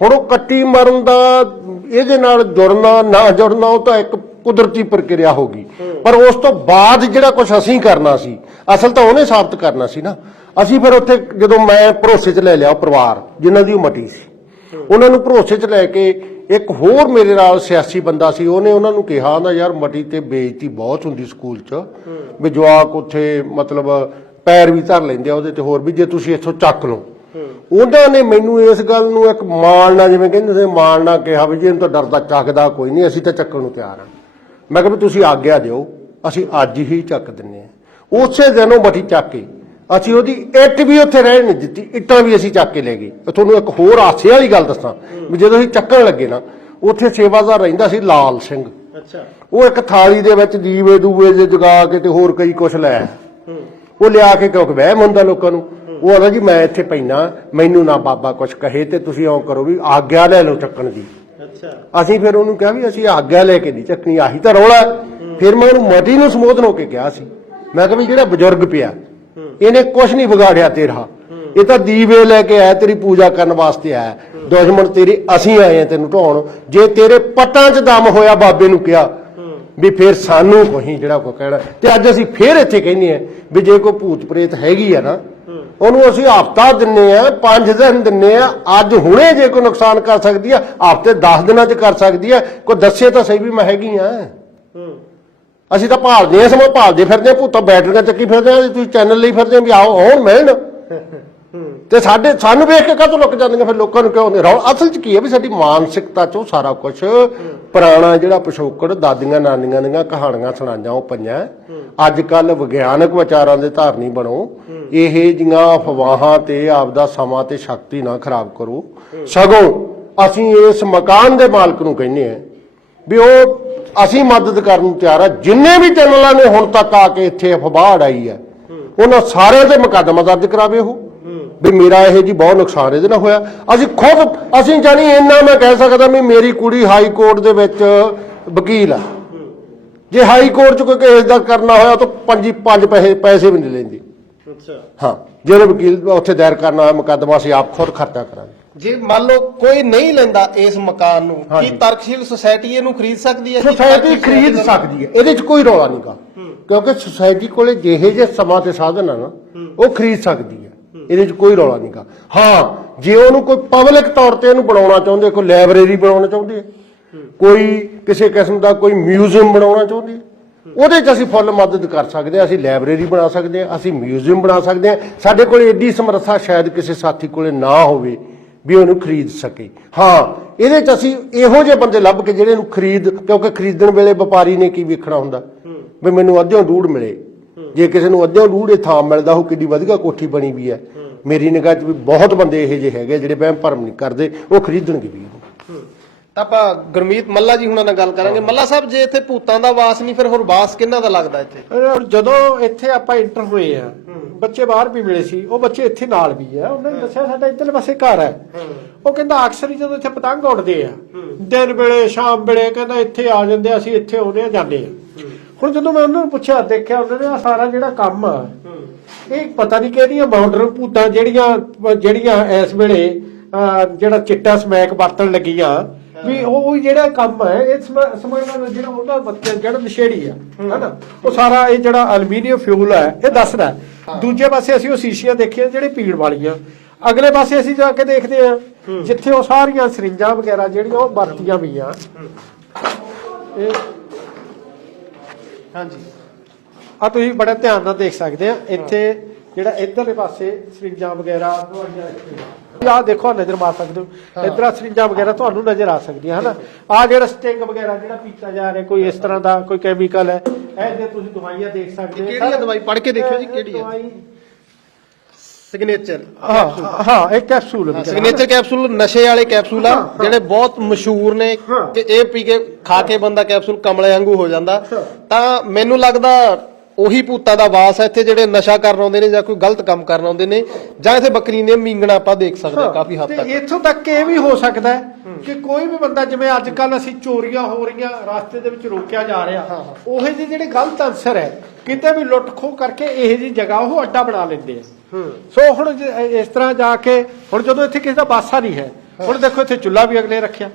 ਹੁਣ ਉਹ ਕੱਟੀ ਮਰਨ ਦਾ, ਇਹਦੇ ਨਾਲ ਜੁੜਨਾ, ਨਾ ਜੁੜਨਾ, ਉਹ ਤਾਂ ਇੱਕ ਕੁਦਰਤੀ ਪ੍ਰਕਿਰਿਆ ਹੋ ਗਈ। ਪਰ ਉਸ ਤੋਂ ਬਾਅਦ ਜਿਹੜਾ ਕੁਝ ਅਸੀਂ ਕਰਨਾ ਸੀ, ਅਸਲ ਤਾਂ ਉਹਨੇ ਸਾਬਤ ਕਰਨਾ ਸੀ ਨਾ। ਅਸੀਂ ਫਿਰ ਉੱਥੇ ਜਦੋਂ ਮੈਂ ਭਰੋਸੇ 'ਚ ਲੈ ਲਿਆ ਪਰਿਵਾਰ, ਜਿਨ੍ਹਾਂ ਦੀ ਉਹ ਮਟੀ ਸੀ। ਉਹਨਾਂ ਨੂੰ ਭਰੋਸੇ 'ਚ ਲੈ ਕੇ ਇੱਕ ਹੋਰ ਮੇਰੇ ਨਾਲ ਸਿਆਸੀ ਬੰਦਾ ਸੀ, ਉਹਨੇ ਉਹਨਾਂ ਨੂੰ ਕਿਹਾ ਨਾ, ਯਾਰ, ਮਟੀ ਤੇ ਬੇਇੱਜ਼ਤੀ ਬਹੁਤ ਹੁੰਦੀ ਸਕੂਲ 'ਚ। ਵੀ ਜਵਾਕ ਉੱਥੇ ਮਤਲਬ ਪੈਰ ਵੀ ਧਰ ਲੈਂਦੇ ਆ ਉਹਦੇ ਤੇ ਹੋਰ ਵੀ, ਜੇ ਤੁਸੀਂ ਇੱਥੋਂ ਚੱਕ ਲਓ। ਉਹਨਾਂ ਨੇ ਮੈਨੂੰ ਇਸ ਗੱਲ ਨੂੰ ਇੱਕ ਮਾਣ ਨਾਲ ਜਿਵੇਂ ਕਹਿੰਦੇ ਸੀ ਮਾਣ ਨਾਲ ਕਿਹਾ ਵੀ ਜੀ ਇਹਨੂੰ ਤਾਂ ਡਰਦਾ ਚੱਕਦਾ ਕੋਈ ਨਹੀਂ, ਅਸੀਂ ਤਾਂ ਚੱਕਣ ਨੂੰ ਤਿਆਰ ਹਾਂ ਮੈਂ ਕਿਹਾ ਵੀ ਤੁਸੀਂ ਆਗਿਆ ਦਿਓ, ਅਸੀਂ ਅੱਜ ਹੀ ਚੱਕ ਦਿੰਨੇ ਆ। ਉਸੇ ਦਿਨ ਉਹ ਮਠੀ ਚੱਕ ਕੇ ਅਸੀਂ ਉਹਦੀ ਇੱਟ ਵੀ ਉੱਥੇ ਰਹਿਣ ਨਹੀਂ ਦਿੱਤੀ ਇੱਟਾਂ ਵੀ ਅਸੀਂ ਚੱਕ ਕੇ ਲੈ ਗਏ। ਤੁਹਾਨੂੰ ਇੱਕ ਹੋਰ ਹਾਸੇ ਵਾਲੀ ਗੱਲ ਦੱਸਾਂ ਵੀ ਜਦੋਂ ਅਸੀਂ ਚੱਕਣ ਲੱਗੇ ਨਾ ਉੱਥੇ ਸੇਵਾਦਾਰ ਰਹਿੰਦਾ ਸੀ ਲਾਲ ਸਿੰਘ। ਅੱਛਾ। ਉਹ ਇੱਕ ਥਾਲੀ ਦੇ ਵਿੱਚ ਦੀਵੇ ਦੂਵੇ ਜੇ ਜਗਾ ਕੇ ਤੇ ਹੋਰ ਕਈ ਕੁਛ ਲੈ। ਉਹ ਲਿਆ ਕੇ ਕਿਉਂਕਿ ਵਹਿਮ ਹੁੰਦਾ ਲੋਕਾਂ ਨੂੰ। ਉਹ ਆਦਾ ਜੀ ਮੈਂ ਇੱਥੇ ਪੈਣਾ ਮੈਨੂੰ ਨਾ ਬਾਬਾ ਕੁਛ ਕਹੇ ਤੇ ਤੁਸੀਂ ਇਉਂ ਕਰੋ ਵੀ ਆਗਿਆ ਲੈ ਲਓ ਚੱਕਣ ਦੀ। ਅੱਛਾ। ਅਸੀਂ ਫਿਰ ਉਹਨੂੰ ਕਿਹਾ ਵੀ ਅਸੀਂ ਆਗਿਆ ਲੈ ਕੇ ਨਹੀਂ ਚੱਕਣੀ ਆਹੀ ਤਾਂ ਰੌਲਾ। ਫਿਰ ਮੈਂ ਉਹਨੂੰ ਮਟੀ ਨੂੰ ਸੰਬੋਧਨ ਹੋ ਕੇ ਕਿਹਾ ਸੀ। ਮੈਂ ਕਿਹਾ ਵੀ ਜਿਹੜਾ ਬਜ਼ੁਰਗ ਪਿਆ ਇਹਨੇ ਕੁਛ ਨਹੀਂ ਵਿਗਾੜਿਆ ਤੇਰਾ। ਇਹ ਤਾਂ ਦੀਵੇ ਲੈ ਕੇ ਆਇਆ ਤੇਰੀ ਪੂਜਾ ਕਰਨ ਵਾਸਤੇ ਆਇਆ। ਦੁਸ਼ਮਣ ਤੇਰੇ ਅਸੀਂ ਆਏ ਆ ਤੈਨੂੰ ਢਾਉਣ। ਜੇ ਤੇਰੇ ਪੱਟਾਂ 'ਚ ਦਮ ਹੋਇਆ ਬਾਬੇ ਨੂੰ ਕਿਹਾ ਵੀ ਫਿਰ ਸਾਨੂੰ ਕੋਈ ਜਿਹੜਾ ਕੋ ਕਹਿਣਾ। ਤੇ ਅੱਜ ਅਸੀਂ ਫੇਰ ਇੱਥੇ ਕਹਿੰਦੇ ਆ ਵੀ ਜੇ ਕੋਈ ਭੂਤ ਪ੍ਰੇਤ ਹੈਗੀ ਆ ਨਾ ਉਹਨੂੰ ਅਸੀਂ ਹਫਤਾ ਦਿੰਨੇ ਆ 5 ਦਿਨ ਦਿੰਨੇ ਆ। ਅੱਜ ਹੁਣੇ ਜੇ ਕੋਈ ਨੁਕਸਾਨ ਕਰ ਸਕਦੀ ਆ ਹਫ਼ਤੇ 10 ਦਿਨਾਂ 'ਚ ਕਰ ਸਕਦੀ ਆ। ਕੋਈ ਦੱਸੇ ਤਾਂ ਸਹੀ ਵੀ ਮੈਂ ਹੈਗੀ ਆ। ਅਸੀਂ ਤਾਂ ਭਾਲਦੇ ਆ ਸਮਾਂ ਭਾਲਦੇ ਫਿਰਦੇ ਆ ਭੂਤਾਂ ਬੈਟਰੀਆਂ ਚੱਕੀ ਫਿਰਦੇ ਆ ਤੁਸੀਂ ਚੈਨਲ ਲਈ ਫਿਰਦੇ ਆ ਵੀ ਆਓ, ਆਉਣ ਮਿਲਣ। ਤੇ ਸਾਡੇ, ਸਾਨੂੰ ਵੇਖ ਕੇ ਕਾਹਤੋਂ ਲੁੱਕ ਜਾਂਦੀਆਂ ਫਿਰ ਲੋਕਾਂ ਨੂੰ ਕਿਉਂ ਨਹੀਂ? ਰੌਲ ਅਸਲ 'ਚ ਕੀ ਹੈ ਵੀ ਸਾਡੀ ਮਾਨਸਿਕਤਾ 'ਚੋਂ ਸਾਰਾ ਕੁਝ ਪੁਰਾਣਾ ਜਿਹੜਾ ਪਿਛੋਕੜ, ਦਾਦੀਆਂ, ਨਾਨੀਆਂ ਦੀਆਂ ਕਹਾਣੀਆਂ ਸੁਣਾਈਆਂ, ਉਹ ਪਈਆਂ। ਅੱਜ ਕੱਲ ਵਿਗਿਆਨਕ ਵਿਚਾਰਾਂ ਦੇ ਧਾਰਨੀ ਬਣੋ। ਇਹ ਜੀਆਂ ਅਫਵਾਹਾਂ ਤੇ ਆਪਦਾ ਸਮਾਂ ਤੇ ਸ਼ਕਤੀ ਨਾ ਖਰਾਬ ਕਰੋ। ਸਗੋਂ ਅਸੀਂ ਇਸ ਮਕਾਨ ਦੇ ਮਾਲਕ ਨੂੰ ਕਹਿੰਦੇ ਆ ਵੀ ਉਹ ਅਸੀਂ ਮਦਦ ਕਰਨ ਨੂੰ ਤਿਆਰ ਆ। ਜਿੰਨੇ ਵੀ ਚੈਨਲਾਂ ਨੇ ਹੁਣ ਤੱਕ ਆ ਕੇ ਇੱਥੇ ਅਫਵਾਹ ਉਡਾਈ ਹੈ ਉਹਨਾਂ ਸਾਰਿਆਂ ਤੇ ਮੁਕੱਦਮਾ ਦਰਜ ਕਰਾਵੇ ਉਹ। ਵੀ ਮੇਰਾ ਇਹ ਜੀ ਬਹੁਤ ਨੁਕਸਾਨ ਇਹਦੇ ਨਾਲ ਹੋਇਆ। ਅਸੀਂ ਖੁਦ ਅਸੀਂ ਜਾਣੀ ਇੰਨਾ ਮੈਂ ਕਹਿ ਸਕਦਾ ਵੀ ਮੇਰੀ ਕੁੜੀ ਹਾਈ ਕੋਰਟ ਦੇ ਵਿੱਚ ਵਕੀਲ ਆ। ਜੇ ਹਾਈ ਕੋਰਟ 'ਚ ਕੋਈ ਕੇਸ ਦਾ ਕਰਨਾ ਹੋਇਆ ਤਾਂ ਪੰਜੀ ਪੰਜ ਪੈਸੇ ਪੈਸੇ ਵੀ ਨਹੀਂ ਲੈਂਦੀ। ਅੱਛਾ। ਹਾਂ ਜਿਹੜੇ ਵਕੀਲ ਉੱਥੇ ਦਾਇਰ ਕਰਨਾ ਹੋਇਆ ਮੁਕੱਦਮਾ ਅਸੀਂ ਆਪ ਖੁਦ ਖਰਚਾ ਕਰਾਂਗੇ। ਜੇ ਮੰਨ ਲਓ ਕੋਈ ਨਹੀਂ ਲੈਂਦਾ ਇਸ ਮਕਾਨ ਨੂੰ ਕੀ ਹਾਂਜੀ। ਤਰਕਸ਼ੀਲ ਸੁਸਾਇਟੀ ਇਹਨੂੰ ਖਰੀਦ ਸਕਦੀ ਹੈ? ਸੁਸਾਇਟੀ ਤਰਕਸ਼ੀਲ ਖਰੀਦ ਸਕਦੀ ਹੈ। ਇਹਦੇ 'ਚ ਕੋਈ ਰੌਲਾ ਨਹੀਂਗਾ ਕਿਉਂਕਿ ਸੁਸਾਇਟੀ ਕੋਲੇ ਜਿਹੇ ਜੇ ਸਮਾਂ ਤੇ ਸਾਧਨ ਆ ਨਾ ਉਹ ਖਰੀਦ ਸਕਦੀ ਹੈ। ਇਹਦੇ 'ਚ ਕੋਈ ਰੌਲਾ ਨਹੀਂਗਾ ਹਾਂ ਜੇ ਉਹਨੂੰ ਕੋਈ ਪਬਲਿਕ ਤੌਰ ਤੇ ਇਹਨੂੰ ਬਣਾਉਣਾ ਚਾਹੁੰਦੇ ਕੋਈ ਲਾਇਬ੍ਰੇਰੀ ਬਣਾਉਣਾ ਚਾਹੁੰਦੇ ਕੋਈ ਕਿਸੇ ਕਿਸਮ ਦਾ ਕੋਈ ਮਿਊਜ਼ੀਅਮ ਬਣਾਉਣਾ ਚਾਹੁੰਦੇ ਉਹਦੇ 'ਚ ਅਸੀਂ ਫੁੱਲ ਮਦਦ ਕਰ ਸਕਦੇ ਹਾਂ ਅਸੀਂ ਲਾਇਬ੍ਰੇਰੀ ਬਣਾ ਸਕਦੇ ਹਾਂ ਅਸੀਂ ਮਿਊਜ਼ੀਅਮ ਬਣਾ ਸਕਦੇ ਹਾਂ। ਸਾਡੇ ਕੋਲ ਏਡੀ ਸਮਰੱਥਾ ਸ਼ਾਇਦ ਕਿਸੇ ਸਾਥੀ ਕੋਲੇ ਨਾ ਹੋਵੇ। ਵੀ ਉਹਨੂੰ ਖਰੀਦ ਸਕੇ। ਹਾਂ ਇਹਦੇ 'ਚ ਅਸੀਂ ਇਹੋ ਜਿਹੇ ਬੰਦੇ ਲੱਭ ਕੇ ਜਿਹੜੇ ਨੂੰ ਖਰੀਦ ਕਿਉਂਕਿ ਖਰੀਦਣ ਵੇਲੇ ਵਪਾਰੀ ਨੇ ਕੀ ਵੇਖਣਾ ਹੁੰਦਾ? ਵੀ ਮੈਨੂੰ ਅੱਧਿਓਂ ਡੂੜ ਮਿਲੇ। ਜੇ ਕਿਸੇ ਨੂੰ ਅੱਧਿਓਂ ਡੂੜ ਇਹ ਥਾਂ ਮਿਲਦਾ ਉਹ ਕਿੱਡੀ ਵਧੀਆ ਕੋਠੀ ਬਣੀ ਵੀ ਹੈ। ਮੇਰੀ ਨਿਗਾਹ 'ਚ ਵੀ ਬਹੁਤ ਬੰਦੇ ਇਹੋ ਜਿਹੇ ਹੈਗੇ ਜਿਹੜੇ ਵਹਿਮ ਭਰਮ ਨਹੀਂ ਕਰਦੇ ਉਹ ਖਰੀਦਣਗੇ ਵੀ। ਇਹਨੂੰ ਤਾਂ ਆਪਾਂ ਗੁਰਮੀਤ ਮੱਲਾ ਜੀ ਹੁਣਾਂ ਨਾਲ ਗੱਲ ਕਰਾਂਗੇ। ਮੱਲਾ ਸਾਹਿਬ ਜੇ ਇੱਥੇ ਭੂਤਾਂ ਦਾ ਵਾਸ ਨਹੀਂ ਫਿਰ ਹੋਰ ਵਾਸ ਕਿਹਨਾਂ ਦਾ ਲੱਗਦਾ ਇੱਥੇ? ਔਰ ਜਦੋਂ ਇੱਥੇ ਆਪਾਂ ਇੰਟਰ ਹੋਏ ਆ ਬੱਚੇ ਬਾਹਰ ਵੀ ਮਿਲੇ ਸੀ ਉਹ ਬੱਚੇ ਇੱਥੇ ਨਾਲ ਵੀ ਆ। ਉਹਨਾਂ ਨੇ ਦੱਸਿਆ ਸਾਡਾ ਇੱਧਰਲੇ ਪਾਸੇ ਘਰ ਹੈ। ਉਹ ਕਹਿੰਦਾ ਅਕਸਰ ਹੀ ਜਦੋਂ ਇੱਥੇ ਪਤੰਗ ਉੱਡਦੇ ਆ ਦਿਨ ਵੇਲੇ ਸ਼ਾਮ ਵੇਲੇ ਕਹਿੰਦਾ ਇੱਥੇ ਆ ਜਾਂਦੇ ਆ, ਅਸੀਂ ਇੱਥੇ ਆਉਂਦੇ ਆ ਜਾਂਦੇ ਆ। ਹੁਣ ਜਦੋਂ ਮੈਂ ਉਹਨਾਂ ਨੂੰ ਪੁੱਛਿਆ ਦੇਖਿਆ ਉਹਨਾਂ ਨੇ ਆਹ ਸਾਰਾ ਜਿਹੜਾ ਕੰਮ ਆ ਇਹ ਪਤਾ ਨਹੀਂ ਕਿਹੜੀਆਂ ਬਾਰਡਰ ਭੂਤਾਂ ਜਿਹੜੀਆਂ ਜਿਹੜੀਆਂ ਇਸ ਵੇਲੇ ਅਹ, ਜਿਹੜਾ ਚਿੱਟਾ ਸਮੈਕ ਵਰਤਣ ਲੱਗੀਆਂ ਵੀ ਉਹ ਜਿਹੜਾ ਕੰਮ ਹੈ ਇਹ ਸਮ- ਸਮਝਦਾ ਜਿਹੜਾ ਉਹਦਾ ਬੱਚਾ ਜਿਹੜਾ ਨਸ਼ੇੜੀ ਆ ਹਨਾ? ਉਹ ਸਾਰਾ ਇਹ ਜਿਹੜਾ ਐਲੂਮੀਨੀਅਮ ਫਿਊਲ ਹੈ ਇਹ ਦੱਸਦਾ। ਦੂਜੇ ਪਾਸੇ ਅਸੀਂ ਉਹ ਸ਼ੀਸ਼ੀਆਂ ਦੇਖੀਆਂ ਜਿਹੜੇ ਪੀਣ ਵਾਲੀਆਂ। ਅਗਲੇ ਪਾਸੇ ਅਸੀਂ ਜਾ ਕੇ ਦੇਖਦੇ ਆ ਜਿੱਥੇ ਉਹ ਸਾਰੀਆਂ ਸਰਿੰਜਾਂ ਵਗੈਰਾ ਜਿਹੜੀਆਂ ਉਹ ਵਰਤੀਆਂ ਇਹ ਹਾਂਜੀ। ਆ ਤੁਸੀਂ ਬੜਾ ਧਿਆਨ ਨਾਲ ਦੇਖ ਸਕਦੇ ਆ ਇੱਥੇ ਜਿਹੜਾ ਇਧਰਲੇ ਪਾਸੇ ਸਰਿੰਜਾਂ ਵਗੈਰਾ ਦਵਾਈਆਂ ਆ ਦੇਖੋ ਨਜ਼ਰ ਮਾਰ ਸਕਦੇ ਹੋ ਇਧਰ ਸਰਿੰਜਾਂ ਵਗੈਰਾ ਤੁਹਾਨੂੰ ਨਜ਼ਰ ਆ ਸਕਦੀਆਂ ਹਨਾ ਆ ਜਿਹੜਾ ਸਟਿੰਗ ਵਗੈਰਾ ਜਿਹੜਾ ਪੀਤਾ ਜਾ ਰਿਹਾ ਕੋਈ ਇਸ ਤਰ੍ਹਾਂ ਦਾ ਕੋਈ ਕੈਮੀਕਲ ਹੈ ਇਹ ਜੇ ਤੁਸੀਂ ਦਵਾਈਆਂ ਦੇਖ ਸਕਦੇ ਹੋ ਕਿਹੜੀ ਹੈ ਦਵਾਈ? ਪੜ੍ਹ ਕੇ ਦੇਖਿਓ ਜੀ, ਕਿਹੜੀ ਹੈ? ਸਿਗਨੇਚਰ ਹਾਂ ਹਾਂ ਇੱਕ ਕੈਪਸੂਲ ਵਗੈਰਾ। ਸਿਗਨੇਚਰ ਕੈਪਸੂਲ ਨਸ਼ੇ ਵਾਲੇ ਕੈਪਸੂਲ ਆ ਜਿਹੜੇ ਬਹੁਤ ਮਸ਼ਹੂਰ ਨੇ ਹਾਂ। ਕਿ ਇਹ ਪੀ ਕੇ ਖਾ ਕੇ ਬੰਦਾ ਕੈਪਸੂਲ ਕਮਲੇ ਵਾਂਗੂ ਹੋ ਜਾਂਦਾ ਤਾਂ ਮੈਨੂੰ ਲੱਗਦਾ ਉਹੀ ਭੂਤਾਂ ਦਾ ਵਾਸ ਹੈ ਇੱਥੇ ਜਿਹੜੇ ਨਸ਼ਾ ਕਰਨ ਆਉਂਦੇ ਨੇ ਜਾਂ ਕੋਈ ਗਲਤ ਕੰਮ ਕਰਨ ਆਉਂਦੇ ਨੇ ਜਾਂ ਇੱਥੇ ਬੱਕਰੀ ਨੇ ਮੀਂਗਣਾ ਆਪਾਂ ਦੇਖ ਸਕਦੇ ਹਾਂ ਕਾਫੀ ਹੱਦ ਤੇ ਤੱਕ। ਇੱਥੋਂ ਤੱਕ ਇਹ ਵੀ ਹੋ ਸਕਦਾ ਹੈ ਕਿ ਕੋਈ ਵੀ ਬੰਦਾ ਜਿਵੇਂ ਅੱਜ ਕੱਲ ਅਸੀਂ ਚੋਰੀਆਂ ਹੋ ਰਹੀਆਂ ਰਸਤੇ ਦੇ ਵਿੱਚ ਰੋਕਿਆ ਜਾ ਰਿਹਾ ਉਹੇ ਜਿਹੇ ਜਿਹੜੇ ਗਲਤ ਅਨਸਰ ਹੈ ਕਿਤੇ ਵੀ ਲੁੱਟ ਖੋਹ ਕਰਕੇ ਇਹ ਜੀ ਜਗ੍ਹਾ ਉਹ ਅੱਡਾ ਬਣਾ ਲੈਂਦੇ ਆ। ਸੋ ਹੁਣ ਇਸ ਤਰ੍ਹਾਂ ਜਾ ਕੇ ਹੁਣ ਜਦੋਂ ਇੱਥੇ ਕਿਸੇ ਦਾ ਬਾਸਾ ਨਹੀਂ ਹੈ ਹੁਣ ਦੇਖੋ ਇੱਥੇ ਚੁੱਲ੍ਹਾ ਵੀ ਅਗਲੇ ਰੱਖਿਆ।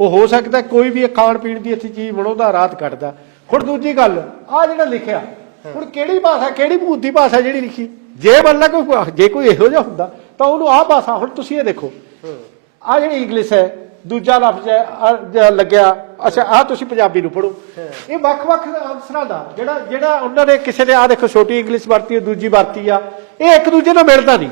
ਉਹ ਹੋ ਸਕਦਾ ਕੋਈ ਵੀ ਖਾਣ ਪੀਣ ਦੀ ਇੱਥੇ ਚੀਜ਼ ਬਣਾਉਂਦਾ ਰਾਤ ਕੱਢਦਾ। ਹੁਣ ਦੂਜੀ ਗੱਲ ਆ ਜਿਹੜਾ ਲਿਖਿਆ ਹੁਣ ਕਿਹੜੀ ਭਾਸ਼ਾ ਕਿਹੜੀ ਭੂਤ ਦੀ ਭਾਸ਼ਾ ਜਿਹੜੀ ਲਿਖੀ? ਜੇ ਮੰਨ ਕੋਈ ਜੇ ਕੋਈ ਇਹੋ ਜਿਹਾ ਹੁੰਦਾ ਤਾਂ ਉਹਨੂੰ ਆਹ ਭਾਸ਼ਾ ਹੁਣ ਤੁਸੀਂ ਇਹ ਦੇਖੋ। ਆ ਜਿਹੜੀ ਇੰਗਲਿਸ਼ ਹੈ ਦੂਜਾ ਲਫ਼ਜ਼ ਹੈ ਆਹ ਲੱਗਿਆ ਅੱਛਾ ਆ ਤੁਸੀਂ ਪੰਜਾਬੀ ਨੂੰ ਪੜੋ ਇਹ ਵੱਖ-ਵੱਖ ਆਨਸਰਾਂ ਦਾ ਜਿਹੜਾ ਜਿਹੜਾ ਉਹਨਾਂ ਨੇ ਕਿਸੇ ਨੇ ਆ ਦੇਖੋ ਛੋਟੀ ਇੰਗਲਿਸ਼ ਵਰਤੀ ਹੈ ਦੂਜੀ ਵਰਤੀ ਆ ਇਹ ਇੱਕ ਦੂਜੇ ਨਾਲ ਮਿਲਦਾ ਨਹੀਂ।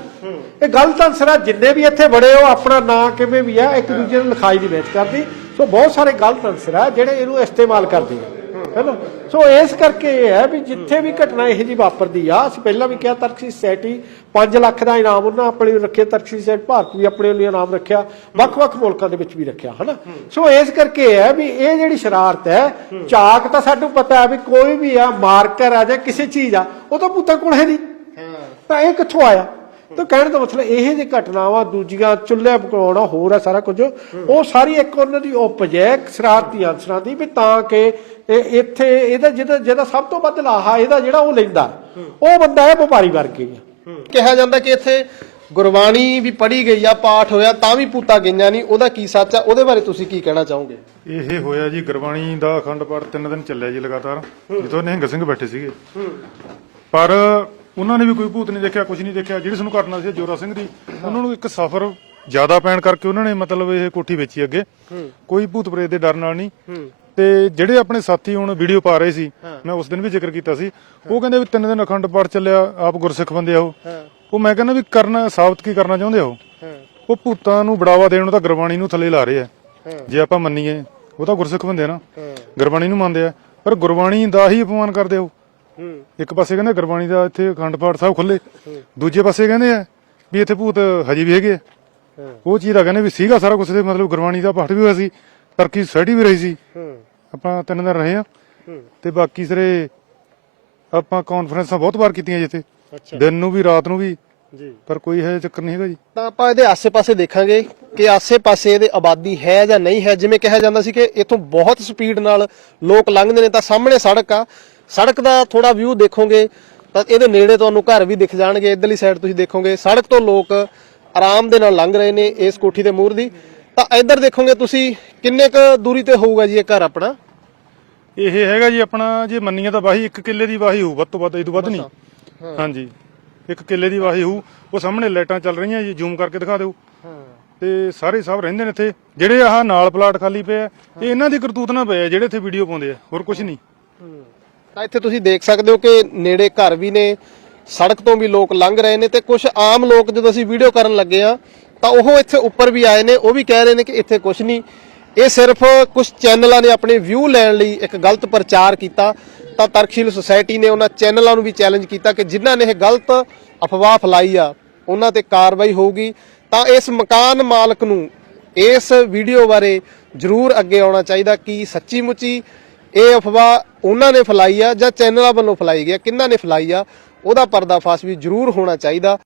ਇਹ ਗਲਤ ਆਨਸਰ ਆ ਜਿੰਨੇ ਵੀ ਇੱਥੇ ਬੜੇ ਉਹ ਆਪਣਾ ਨਾਂ ਕਿਵੇਂ ਵੀ ਆ ਇੱਕ ਦੂਜੇ ਨੂੰ ਲਿਖਾਈ ਦੀ ਮਿਹਨਤ ਕਰਦੀ। ਸੋ ਬਹੁਤ ਸਾਰੇ ਗਲਤ ਆਨਸਰ ਆ ਜਿਹੜੇ ਇਹਨੂੰ ਇਸਤੇਮਾਲ ਕਰਦੇ ਆ। ਹੈਨਾ ਸੋ ਇਸ ਕਰਕੇ ਇਹ ਹੈ ਵੀ ਜਿੱਥੇ ਵੀ ਘਟਨਾ ਇਹੋ ਜੀ ਵਾਪਰਦੀ ਆ, ਅਸੀਂ ਪਹਿਲਾਂ ਵੀ ਕਿਹਾ ਤਰਕਸ਼ੀ ਸੋਸਾਇਟੀ 5 ਲੱਖ ਦਾ ਇਨਾਮ ਉਹਨਾਂ ਆਪਣੇ ਰੱਖਿਆ ਤਰਕਸ਼ੀ ਸੋਸਾਇਟੀ ਭਾਰਤ ਵੀ ਆਪਣੇ ਲਈ ਇਨਾਮ ਰੱਖਿਆ, ਵੱਖ-ਵੱਖ ਮੁਲਕਾਂ ਦੇ ਵਿੱਚ ਵੀ ਰੱਖਿਆ, ਹਨਾ? ਸੋ ਇਸ ਕਰਕੇ ਇਹ ਹੈ ਵੀ ਇਹ ਜਿਹੜੀ ਸ਼ਰਾਰਤ ਹੈ ਚਾਕ ਤਾਂ ਸਾਨੂੰ ਪਤਾ ਹੈ ਵੀ ਕੋਈ ਵੀ ਆ, ਮਾਰਕਰ ਆ ਜਾਂ ਕਿਸੇ ਚੀਜ਼ ਆ, ਉਹ ਤਾਂ ਭੂਤਾਂ ਕੋਲ ਹੈ ਨਹੀਂ। ਤਾਂ ਇਹ ਕਿੱਥੋਂ ਆਇਆ? ਤਾਂ ਕਹਿਣ ਦਾ ਮਤਲਬ ਇਹ ਜੇ ਘਟਨਾਵਾਂ ਦੂਜੀਆਂ ਚੁੱਲ੍ਹੇ ਪਕਾਉਣਾ, ਹੋਰ ਆ ਸਾਰਾ ਕੁਝ, ਉਹ ਸਾਰੀ ਇੱਕ ਉਹਨਾਂ ਦੀ ਉਪਜ ਹੈ ਸ਼ਰਾਰਤੀ ਅਨਸਰਾਂ ਦੀ, ਵੀ ਤਾਂ ਕਿ ਇਹ ਇੱਥੇ ਇਹਦਾ ਜਿਹਦਾ ਜਿਹਦਾ ਸਭ ਤੋਂ ਵੱਧ ਲਾਹਾ ਇਹਦਾ ਜਿਹੜਾ ਉਹ ਲੈਂਦਾ ਉਹ ਬੰਦਾ ਹੈ ਵਪਾਰੀ ਵਰਗੇ ਆ। ਕਿਹਾ ਜਾਂਦਾ ਕਿ ਇੱਥੇ ਗੁਰਬਾਣੀ ਵੀ ਪੜ੍ਹੀ ਗਈ ਆ ਪਾਠ ਹੋਇਆ ਤਾਂ ਵੀ ਭੂਤਾਂ ਗਈਆਂ ਨਹੀਂ ਉਹਦਾ ਕੀ ਸੱਚ ਆ? ਉਹਦੇ ਬਾਰੇ ਤੁਸੀਂ ਕੀ ਕਹਿਣਾ ਚਾਹੋਗੇ? ਇਹ ਹੋਇਆ ਜੀ ਗੁਰਬਾਣੀ ਦਾ ਅਖੰਡ ਪਾਠ ਤਿੰਨ ਦਿਨ ਚੱਲਿਆ ਜੀ ਲਗਾਤਾਰ ਜਿੱਥੋਂ ਨਿਹੰਗ ਸਿੰਘ ਬੈਠੇ ਸੀਗੇ। ਪਰ ਉਹਨਾਂ ਨੇ ਵੀ ਕੋਈ ਭੂਤ ਨਹੀਂ ਦੇਖਿਆ ਕੁਝ ਨਹੀਂ ਦੇਖਿਆ ਜਿਹੜੀ ਸਾਨੂੰ ਘਟਨਾ ਸੀ ਜੋਰਾ ਸਿੰਘ ਦੀ ਉਹਨਾਂ ਨੂੰ ਇੱਕ ਸਫ਼ਰ ਜ਼ਿਆਦਾ ਪੈਣ ਕਰਕੇ ਉਹਨਾਂ ਨੇ ਮਤਲਬ ਇਹ ਕੋਠੀ ਵੇਚੀ ਅੱਗੇ। ਕੋਈ ਭੂਤ ਪ੍ਰੇਤ ਦੇ ਡਰ ਨਾਲ ਨਹੀਂ। ਤੇ ਜਿਹੜੇ ਆਪਣੇ ਸਾਥੀ ਹੁਣ ਵੀਡੀਓ ਪਾ ਰਹੇ ਸੀ ਮੈਂ ਉਸ ਦਿਨ ਵੀ ਜ਼ਿਕਰ ਕੀਤਾ ਸੀ। ਉਹ ਕਹਿੰਦੇ ਵੀ ਤਿੰਨ ਦਿਨ ਅਖੰਡ ਪਾਠ ਚੱਲਿਆ ਆਪ ਗੁਰਸਿੱਖ ਬੰਦੇ ਆ ਉਹ। ਉਹ ਮੈਂ ਕਹਿੰਦਾ ਵੀ ਕਰਨਾ ਸਾਬਤ ਕੀ ਕਰਨਾ ਚਾਹੁੰਦੇ ਆ ਉਹ? ਉਹ ਭੂਤਾਂ ਨੂੰ ਬੜਾਵਾ ਦੇਣ ਨੂੰ ਤਾਂ ਗੁਰਬਾਣੀ ਨੂੰ ਥੱਲੇ ਲਾ ਰਹੇ ਆ। ਜੇ ਆਪਾਂ ਮੰਨੀਏ ਉਹ ਤਾਂ ਗੁਰਸਿੱਖ ਬੰਦੇ ਨਾ। ਗੁਰਬਾਣੀ ਨੂੰ ਮੰਨਦੇ ਆ। ਪਰ ਗੁਰਬਾਣੀ ਦਾ ਹੀ ਅਪਮਾਨ ਕਰਦੇ ਉਹ। ਇੱਕ ਪਾਸੇ ਕਹਿੰਦੇ ਗੁਰਬਾਣੀ ਦਾ ਇੱਥੇ ਅਖੰਡ ਪਾਠ ਸਾਹਿਬ ਖੁੱਲੇ ਦੂਜੇ ਪਾਸੇ ਕਹਿੰਦੇ ਆ ਵੀ ਇੱਥੇ ਭੂਤ ਹਜੇ ਵੀ ਹੈਗੇ ਉਹ ਚੀਜ਼ ਦਾ ਕਹਿੰਦੇ ਵੀ ਸੀਗਾ ਸਾਰਾ ਕੁਝ ਤੇ ਮਤਲਬ ਗੁਰਬਾਣੀ ਦਾ ਪਾਠ ਵੀ ਹੋਇਆ ਸੀ। ਤਰਕੀ ਸੋਸਾਇਟੀ ਵੀ ਰਹੀ ਸੀ। ਆਪਾਂ ਤਿੰਨ ਦਿਨ ਰਹੇ ਆ ਤੇ ਬਾਕੀ ਸਾਰੇ ਆਪਾਂ ਕਾਨਫਰੰਸਾਂ ਬਹੁਤ ਵਾਰ ਕੀਤੀਆਂ ਜਿੱਥੇ ਦਿਨ ਨੂੰ ਵੀ ਰਾਤ ਨੂੰ ਵੀ। ਜੀ। ਪਰ ਕੋਈ ਹੈ ਚੱਕਰ ਨਹੀਂ ਹੈਗਾ ਜੀ। ਤਾਂ ਆਪਾਂ ਇਹਦੇ ਆਸੇ-ਪਾਸੇ ਦੇਖਾਂਗੇ ਕਿ ਆਸੇ-ਪਾਸੇ ਇਹਦੇ ਆਬਾਦੀ ਹੈ ਜਾਂ ਨਹੀਂ ਹੈ। ਜਿਵੇਂ ਕਿਹਾ ਜਾਂਦਾ ਸੀ ਕਿ ਇੱਥੋਂ ਬਹੁਤ ਸਪੀਡ ਨਾਲ ਲੋਕ ਲੰਘਦੇ ਨੇ ਤਾਂ ਸਾਹਮਣੇ ਸੜਕ ਆ। ਸੜਕ ਦਾ ਥੋੜਾ ਵਿਊ ਦੇਖੋਗੇ ਤਾਂ ਇਹਦੇ ਨੇੜੇ ਤੁਹਾਨੂੰ ਘਰ ਵੀ ਦਿਖ ਜਾਣਗੇ। ਇਧਰਲੀ ਸਾਈਡ ਤੁਸੀਂ ਦੇਖੋਗੇ ਸੜਕ ਤੋਂ ਲੋਕ ਆਰਾਮ ਦੇ ਨਾਲ ਲੰਘ ਰਹੇ ਨੇ ਇਸ ਕੋਠੀ ਦੇ ਮੂਹਰ ਦੀ। ਤਾਂ ਇੱਧਰ ਦੇਖੋਗੇ ਤੁਸੀਂ ਕਿੰਨੇ ਕੁ ਦੂਰੀ ਤੇ ਹੋਊਗਾ ਜੀ ਇਹ ਘਰ ਆਪਣਾ? ਇਹ ਹੈਗਾ ਜੀ ਆਪਣਾ ਜੇ ਮੰਨੀਏ ਤਾਂ ਵਾਹੀ ਇੱਕ ਕਿੱਲੇ ਦੀ ਵਾਹੀ ਹੋਊ ਵੱਧ ਤੋਂ ਵੱਧ ਇਹ ਤੋਂ ਵੱਧ ਨਹੀਂ। ਹਾਂਜੀ। ਇੱਕ ਕਿੱਲੇ ਦੀ ਵਾਹੀ ਹੋਊ ਉਹ ਸਾਹਮਣੇ ਲਾਈਟਾਂ ਚੱਲ ਰਹੀਆਂ ਜੀ ਜ਼ੂਮ ਕਰਕੇ ਦਿਖਾ ਦਿਓ। ਤੇ ਸਾਰੇ ਸਭ ਰਹਿੰਦੇ ਨੇ ਇੱਥੇ। ਜਿਹੜੇ ਆਹ ਨਾਲ ਪਲਾਟ ਖਾਲੀ ਪਏ ਆ ਇਹ ਇਹਨਾਂ ਦੀ ਕਰਤੂਤ ਨਾ ਪਏ ਆ ਜਿਹੜੇ ਇੱਥੇ ਵੀਡੀਓ ਪਾਉਂਦੇ ਆ ਹੋਰ ਕੁਝ ਨਹੀਂ। ਤਾਂ ਇੱਥੇ ਤੁਸੀਂ ਦੇਖ ਸਕਦੇ ਹੋ ਕਿ ਨੇੜੇ ਘਰ ਵੀ ਨੇ ਸੜਕ ਤੋਂ ਵੀ ਲੋਕ ਲੰਘ ਰਹੇ ਨੇ ਤੇ ਕੁਝ ਆਮ ਲੋਕ ਜਦੋਂ ਅਸੀਂ ਵੀਡੀਓ ਕਰਨ ਲੱਗੇ ਆ ਤਾਂ ਉਹ ਇੱਥੇ ਉੱਪਰ ਵੀ ਆਏ ਨੇ, ਉਹ ਵੀ ਕਹਿ ਰਹੇ ਨੇ ਕਿ ਇੱਥੇ ਕੁਝ ਨਹੀਂ। ਇਹ ਸਿਰਫ ਕੁਝ ਚੈਨਲਾਂ ਨੇ ਆਪਣੇ ਵਿਊ ਲੈਣ ਲਈ ਇੱਕ ਗਲਤ ਪ੍ਰਚਾਰ ਕੀਤਾ। ਤਾਂ ਤਰਕਸ਼ੀਲ ਸੁਸਾਇਟੀ ਨੇ ਉਹਨਾਂ ਚੈਨਲਾਂ ਨੂੰ ਵੀ ਚੈਲੰਜ ਕੀਤਾ ਕਿ ਜਿਨ੍ਹਾਂ ਨੇ ਇਹ ਗਲਤ ਅਫਵਾਹ ਫੈਲਾਈ ਆ, ਉਹਨਾਂ ਤੇ ਕਾਰਵਾਈ ਹੋਊਗੀ। ਤਾਂ ਇਸ ਮਕਾਨ ਮਾਲਕ ਨੂੰ ਇਸ ਵੀਡੀਓ ਬਾਰੇ ਜ਼ਰੂਰ ਅੱਗੇ ਆਉਣਾ ਚਾਹੀਦਾ ਕਿ ਸੱਚੀ ਮੁੱਚੀ ਇਹ ਅਫਵਾਹ ਉਹਨਾਂ ਨੇ ਫੈਲਾਈ ਆ ਜਾਂ ਚੈਨਲਾਂ ਵੱਲੋਂ ਫੈਲਾਈ ਗਿਆ ਕਿੰਨਾਂ ਨੇ ਫੈਲਾਈ ਆ, ਉਹਦਾ ਪਰਦਾਫਾਸ਼ ਵੀ ਜ਼ਰੂਰ ਹੋਣਾ ਚਾਹੀਦਾ।